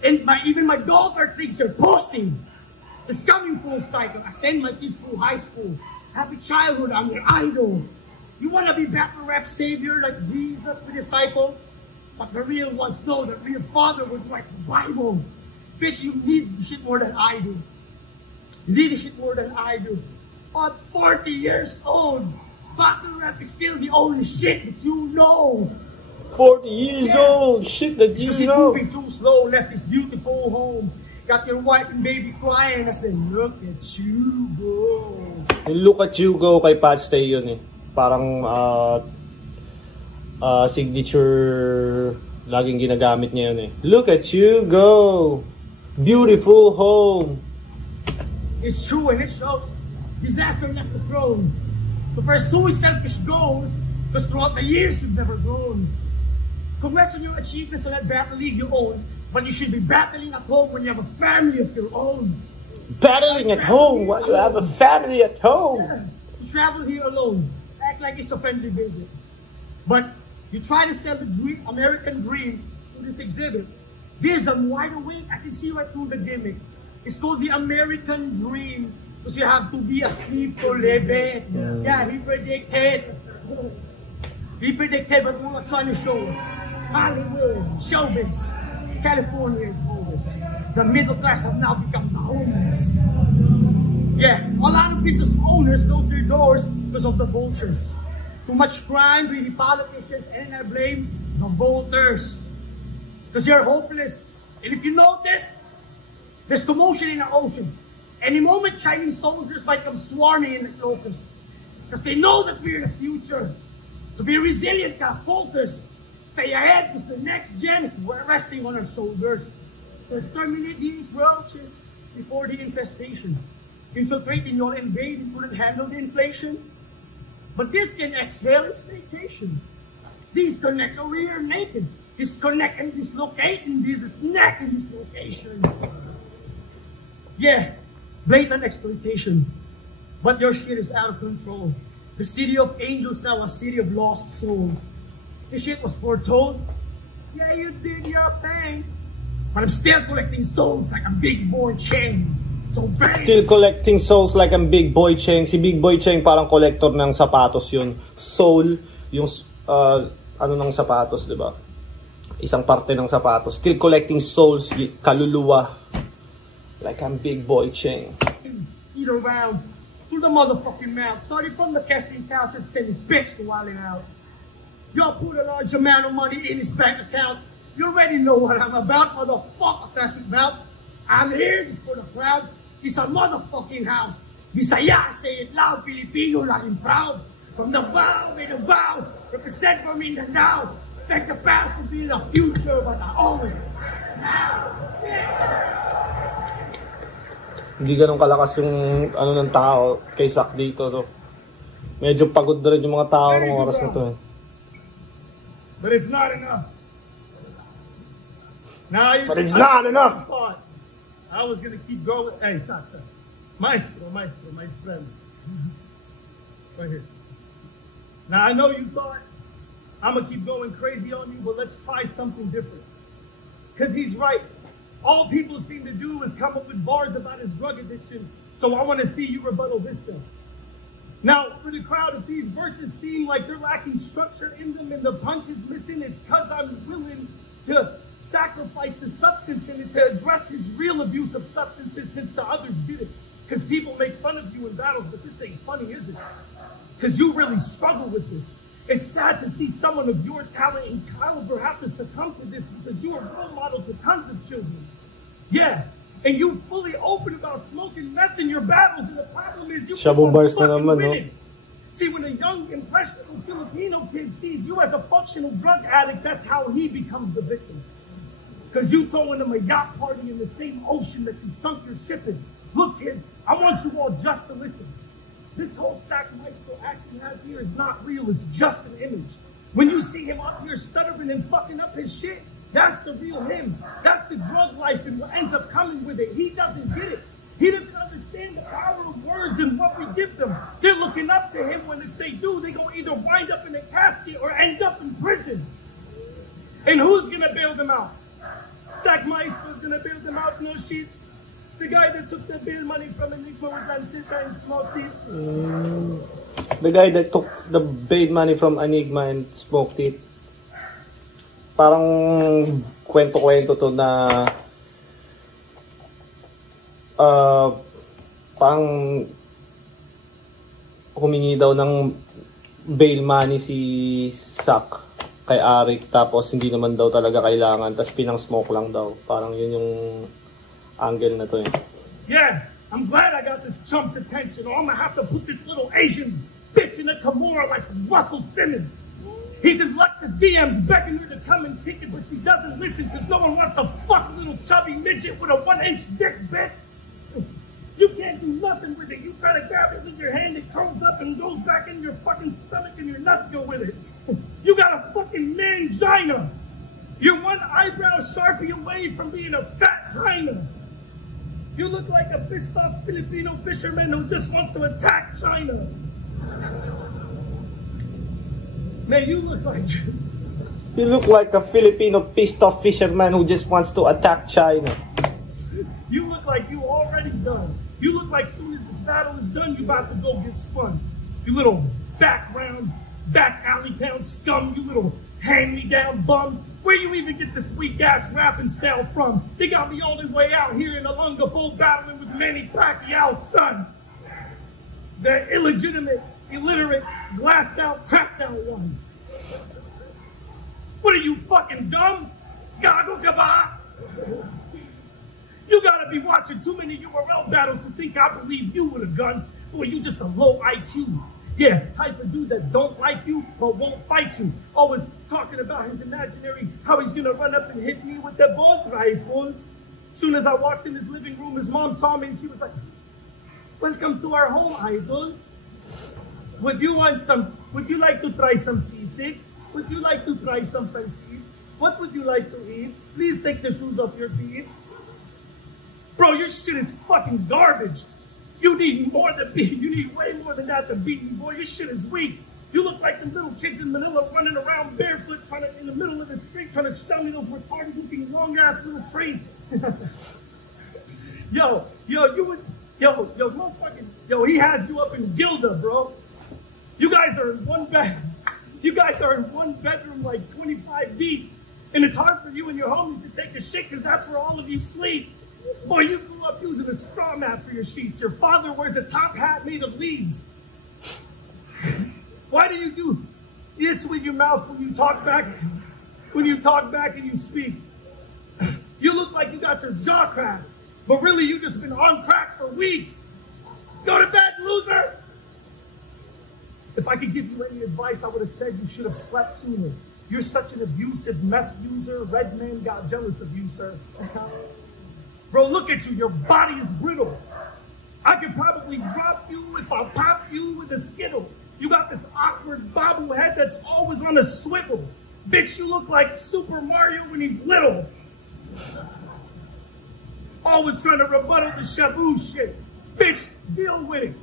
And even my daughter thinks you're pussy. It's coming full cycle. I send my kids through high school. Happy childhood, I'm your idol. You want to be battle rap savior like Jesus with disciples? But the real ones know that real father would write the Bible. Bitch, you need shit more than I do. You need shit more than I do. But 40 years old, battle rap is still the only shit that you know. 40 years old, shit that you Because he's know. moving too slow, left his beautiful home. Got your wife and baby crying as they look at you go. Yung look at you go kay Pat Stay yun eh. Parang signature laging ginagamit niya yun eh. Look at you go. Beautiful home. It's true and it shows. Disaster left the throne. To pursue his selfish goals, because throughout the years you've never grown. Congrats on your achievements on that battle league you own, but you should be battling at home when you have a family of your own. Battling at home while you have a family at home. Yeah. You travel here alone, act like it's a friendly visit. But you try to sell the American dream through this exhibit. This, I'm wide awake, I can see right through the gimmick. It's called the American dream, because you have to be asleep to live it. Yeah, he predicted. He predicted what we were trying to show us. Hollywood, showbiz, California is homeless. The middle class have now become the homeless. Yeah, a lot of business owners close their doors because of the vultures. Too much crime, greedy politicians, and I blame the voters. Because you're hopeless. And if you notice, there's commotion in the oceans. Any moment, Chinese soldiers might come swarming in like locusts. Because they know that we're the future. To be resilient, gotta focus. Stay ahead, because the next gen is resting on our shoulders. To exterminate these roaches before the infestation. Infiltrating your invade and couldn't handle the inflation. But this can exhale its vacation. These connect over here naked. Disconnect and dislocate, and this is neck in this location. Yeah, blatant exploitation. But your shit is out of control. The city of angels now a city of lost souls. This shit was foretold. Yeah, you did your thing. But I'm still collecting souls like a big boy chain. So very... Still collecting souls like a Big Boy Cheng. Si Big Boy Cheng parang collector ng sapatos yun. Soul, yung ano ng sapatos, di ba? Isang parte ng sapatos. Still collecting souls, kaluluwa. Like a Big Boy Cheng. Eat around through the motherfucking mouth. Started from the casting couch and sent his bitch to wilding out. Y'all put a large amount of money in his bank account. You already know what I'm about, motherfucker, classic bout. I'm here just for the crowd. It's a motherfucking house. Bisaya, say it loud, Filipino, laging proud. From the vow, may the vow, represent for me the now. Expect the past to be the future, but I always now. Hindi ganun kalakas yung ano ng tao kay Sak dito, no? Medyo pagod na rin yung mga tao ng oras na to, eh. But it's not enough. Now you But it's not enough. I was gonna keep going. Hey, stop. Maestro, my friend. Right here. Now I know you thought I'm gonna keep going crazy on you, but let's try something different. Because he's right. All people seem to do is come up with bars about his drug addiction, so I want to see you rebuttal this stuff. Now, for the crowd, if these verses seem like they're lacking structure in them and the punch is missing, it's because I'm willing to sacrifice the substance in it to address his real abuse of substances since the others did it. Because people make fun of you in battles, but this ain't funny, is it? Because you really struggle with this. It's sad to see someone of your talent and caliber have to succumb to this because you are role model to tons of children. Yeah, and you fully open about smoking meth in your battles, and the problem is you Shabu bars na fucking naman, winning. See, when a young, impressionable Filipino kid sees you as a functional drug addict, that's how he becomes the victim. Because you throwing him a yacht party in the same ocean that you sunk your ship in. Look, kids, I want you all just to listen. This whole Sackmaestro act he has here is not real, it's just an image. When you see him up here stuttering and fucking up his shit, that's the real him. That's the drug life and what ends up coming with it. He doesn't get it. He doesn't understand the power of words and what we give them. They're looking up to him when if they do, they're going to either wind up in a casket or end up in prison. And who's going to bail them out? Sackmaestro's going to bail them out, no shit. The guy that took the bail money from Enigma was on sit and smoke it. The guy that took the bail money from Enigma and smoked it. Parang kwento-kwento to na parang humingi daw ng bail money si Sack kay Arik tapos hindi naman daw talaga kailangan tapos pinang-smoke lang daw. Parang yun yung angle na to eh. Yeah, I'm glad I got this chump's attention or I'm gonna have to put this little Asian bitch in a Kimura like Russell Simmons. He's in Lexus DMs begging her to come and kick it, but she doesn't listen because no one wants to fuck a little chubby midget with a 1-inch dick, bitch. You can't do nothing with it. You try to grab it with your hand, it curls up and goes back in your fucking stomach and your nuts go with it. You got a fucking mangina. You're one eyebrow Sharpie away from being a fat hyena. You look like a pissed off Filipino fisherman who just wants to attack China. Man, you look like a Filipino pissed off fisherman who just wants to attack China. You look like you already done. You look like soon as this battle is done, you about to go get spun. You little back alley town scum, you little hand-me-down bum. Where you even get this weak-ass rapping style from? They got me all the way out here in the Lunga Bowl battling with Manny Pacquiao's son. The illegitimate, illiterate, glassed-out, cracked-out one. What are you, fucking dumb? Goggle gaba? You gotta be watching too many URL battles to think I believe you with a gun. Boy, you just a low IQ. Yeah, type of dude that don't like you but won't fight you. Always talking about his imaginary, how he's gonna run up and hit me with the bolt rifle. Soon as I walked in his living room, his mom saw me and she was like, "Welcome to our home, idol. Would you like to try some sisig? Would you like to try some pansit? What would you like to eat? Please take the shoes off your feet." Bro, your shit is fucking garbage. You need way more than that to beat me, boy. Your shit is weak. You look like the little kids in Manila running around barefoot, in the middle of the street, trying to sell me those retarded looking long ass little treats. Yo, he had you up in Gilda, bro. You guys are in one bedroom like 25 deep. And it's hard for you and your homies to take a shit because that's where all of you sleep. Boy, you grew up using a straw mat for your sheets. Your father wears a top hat made of leaves. Why do you do this with your mouth when you talk back? When you talk back and you speak. You look like you got your jaw cracked. But really, you just been on crack for weeks. Go to bed, loser! If I could give you any advice, I would have said you should have slept sooner. You're such an abusive meth user. Red man got jealous of you, sir. Bro, look at you. Your body is brittle. I could probably drop you if I pop you with a skittle. You got this awkward bobblehead that's always on a swivel. Bitch, you look like Super Mario when he's little. Always trying to rebuttal the Shabu shit. Bitch, deal with it.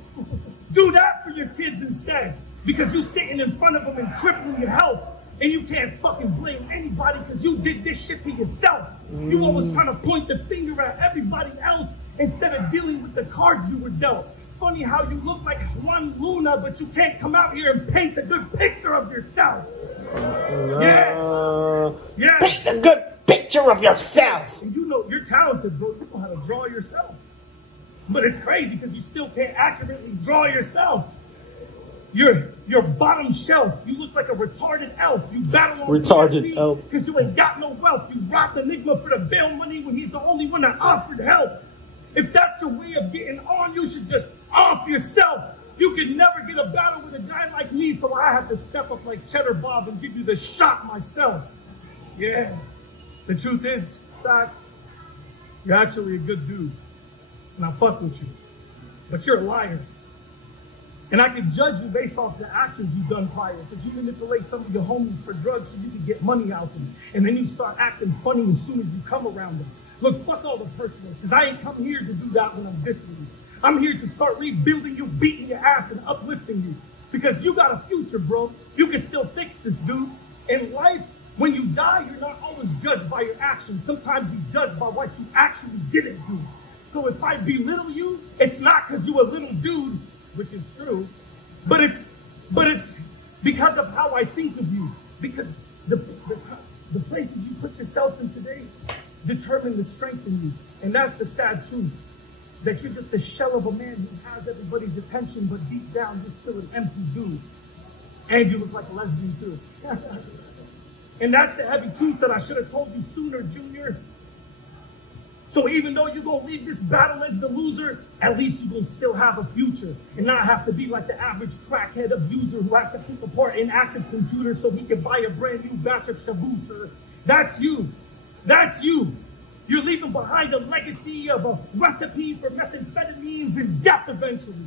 Do that for your kids instead. Because you sitting in front of them and crippling your health. And you can't fucking blame anybody because you did this shit to yourself. You always trying to point the finger at everybody else instead of dealing with the cards you were dealt. Funny how you look like Juan Luna, but you can't come out here and paint a good picture of yourself. Yeah. Paint a good picture of yourself. And you know, you're talented, bro. You know how to draw yourself. But it's crazy because you still can't accurately draw yourself. You're bottom shelf. You look like a retarded elf. You battle on retarded elf because you ain't got no wealth. You robbed Enigma for the bail money when he's the only one that offered help. If that's your way of getting on, you should just off yourself. You can never get a battle with a guy like me, so I have to step up like Cheddar Bob and give you the shot myself. Yeah. The truth is, Zach, you're actually a good dude. And I fuck with you. But you're a liar. And I can judge you based off the actions you've done prior. Because you manipulate some of your homies for drugs so you can get money out of them. And then you start acting funny as soon as you come around them. Look, fuck all the personals. Because I ain't come here to do that when I'm dissing you. I'm here to start rebuilding you, beating your ass, and uplifting you. Because you got a future, bro. You can still fix this, dude. In life, when you die, you're not always judged by your actions. Sometimes you're judged by what you actually didn't do. So if I belittle you, it's not because you're a little dude, which is true, but it's because of how I think of you. Because the places you put yourself in today determine the strength in you. And that's the sad truth. That you're just a shell of a man who has everybody's attention, but deep down you're still an empty dude. And you look like a lesbian too. And that's the heavy truth that I should have told you sooner, Junior. So even though you're going to leave this battle as the loser, at least you're going to still have a future and not have to be like the average crackhead abuser who has to keep apart inactive computers so he can buy a brand new batch of Shabu, sir. That's you. That's you. You're leaving behind a legacy of a recipe for methamphetamines and death eventually.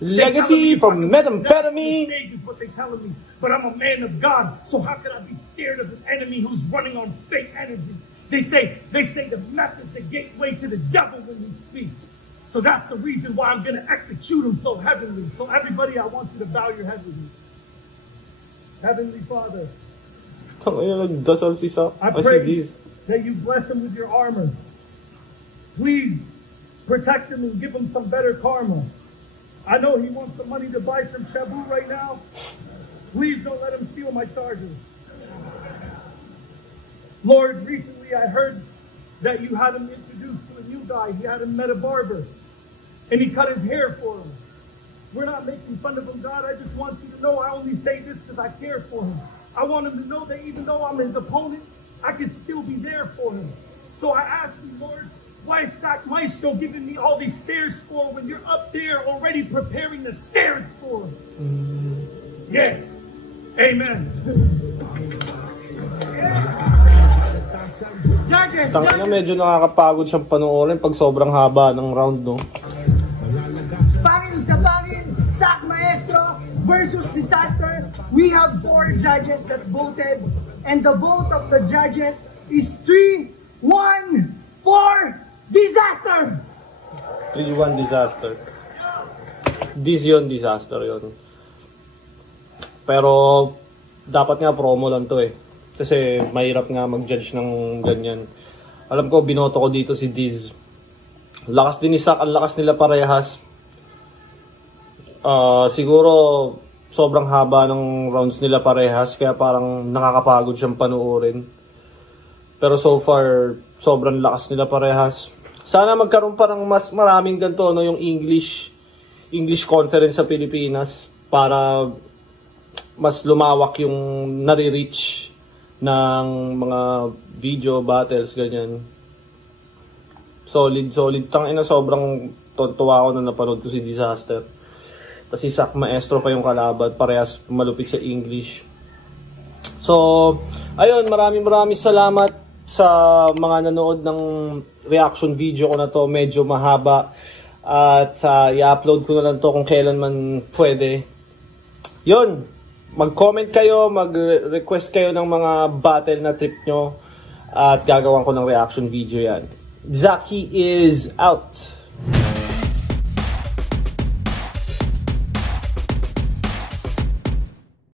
Legacy from methamphetamine. Is what they're telling me. But I'm a man of God, so how can I be scared of an enemy who's running on fake energy? They say the meth is the gateway to the devil when he speaks. So that's the reason why I'm going to execute him so heavenly. So everybody, I want you to bow your head with me. Heavenly Father, I pray that you bless him with your armor. Please protect him and give him some better karma. I know he wants some money to buy some Shabu right now. Please don't let him steal my charger. Lord, recently I heard that you had him introduced to a new guy. He had him met a barber. And he cut his hair for him. We're not making fun of him, God. I just want you to know I only say this because I care for him. I want him to know that even though I'm his opponent, I can still be there for him. So I ask you, Lord, why is Zach Maestro giving me all these stares for when you're up there already preparing the stairs for him? Yeah. Amen. Tangina, medyo nakakapagod siyang panoorin pag sobrang haba ng round, no? Pangin sa pangin, Zach Maestro versus Disaster. We have 4 judges that voted, and the vote of the judges is 3-1 for Disaster. 3-1 Disaster. This yun, Disaster yun. Pero dapat nga promo lang to eh. Kasi mahirap nga mag-judge ng ganyan. Alam ko, binoto ko dito si Diz. Lakas din ni Zach, ang lakas nila parehas. Siguro, sobrang haba ng rounds nila parehas, kaya parang nakakapagod siyang panuorin. Pero so far, sobrang lakas nila parehas. Sana magkaroon pa ng mas maraming ganito, no, yung English conference sa Pilipinas para mas lumawak yung nare-reach ng mga video battles, ganyan. Solid. Tangina, sobrang tuwa ako na napanood ko si Disaster. Tapos si Zach Maestro pa yung kalaban, parehas malupit sa English. So, ayun, maraming salamat sa mga nanood ng reaction video ko na to. Medyo mahaba. At i-upload ko na lang to kung kailan man pwede. Yun! Mag-comment kayo, mag-request kayo ng mga battle na trip nyo at gagawan ko ng reaction video yan. Zaki is out!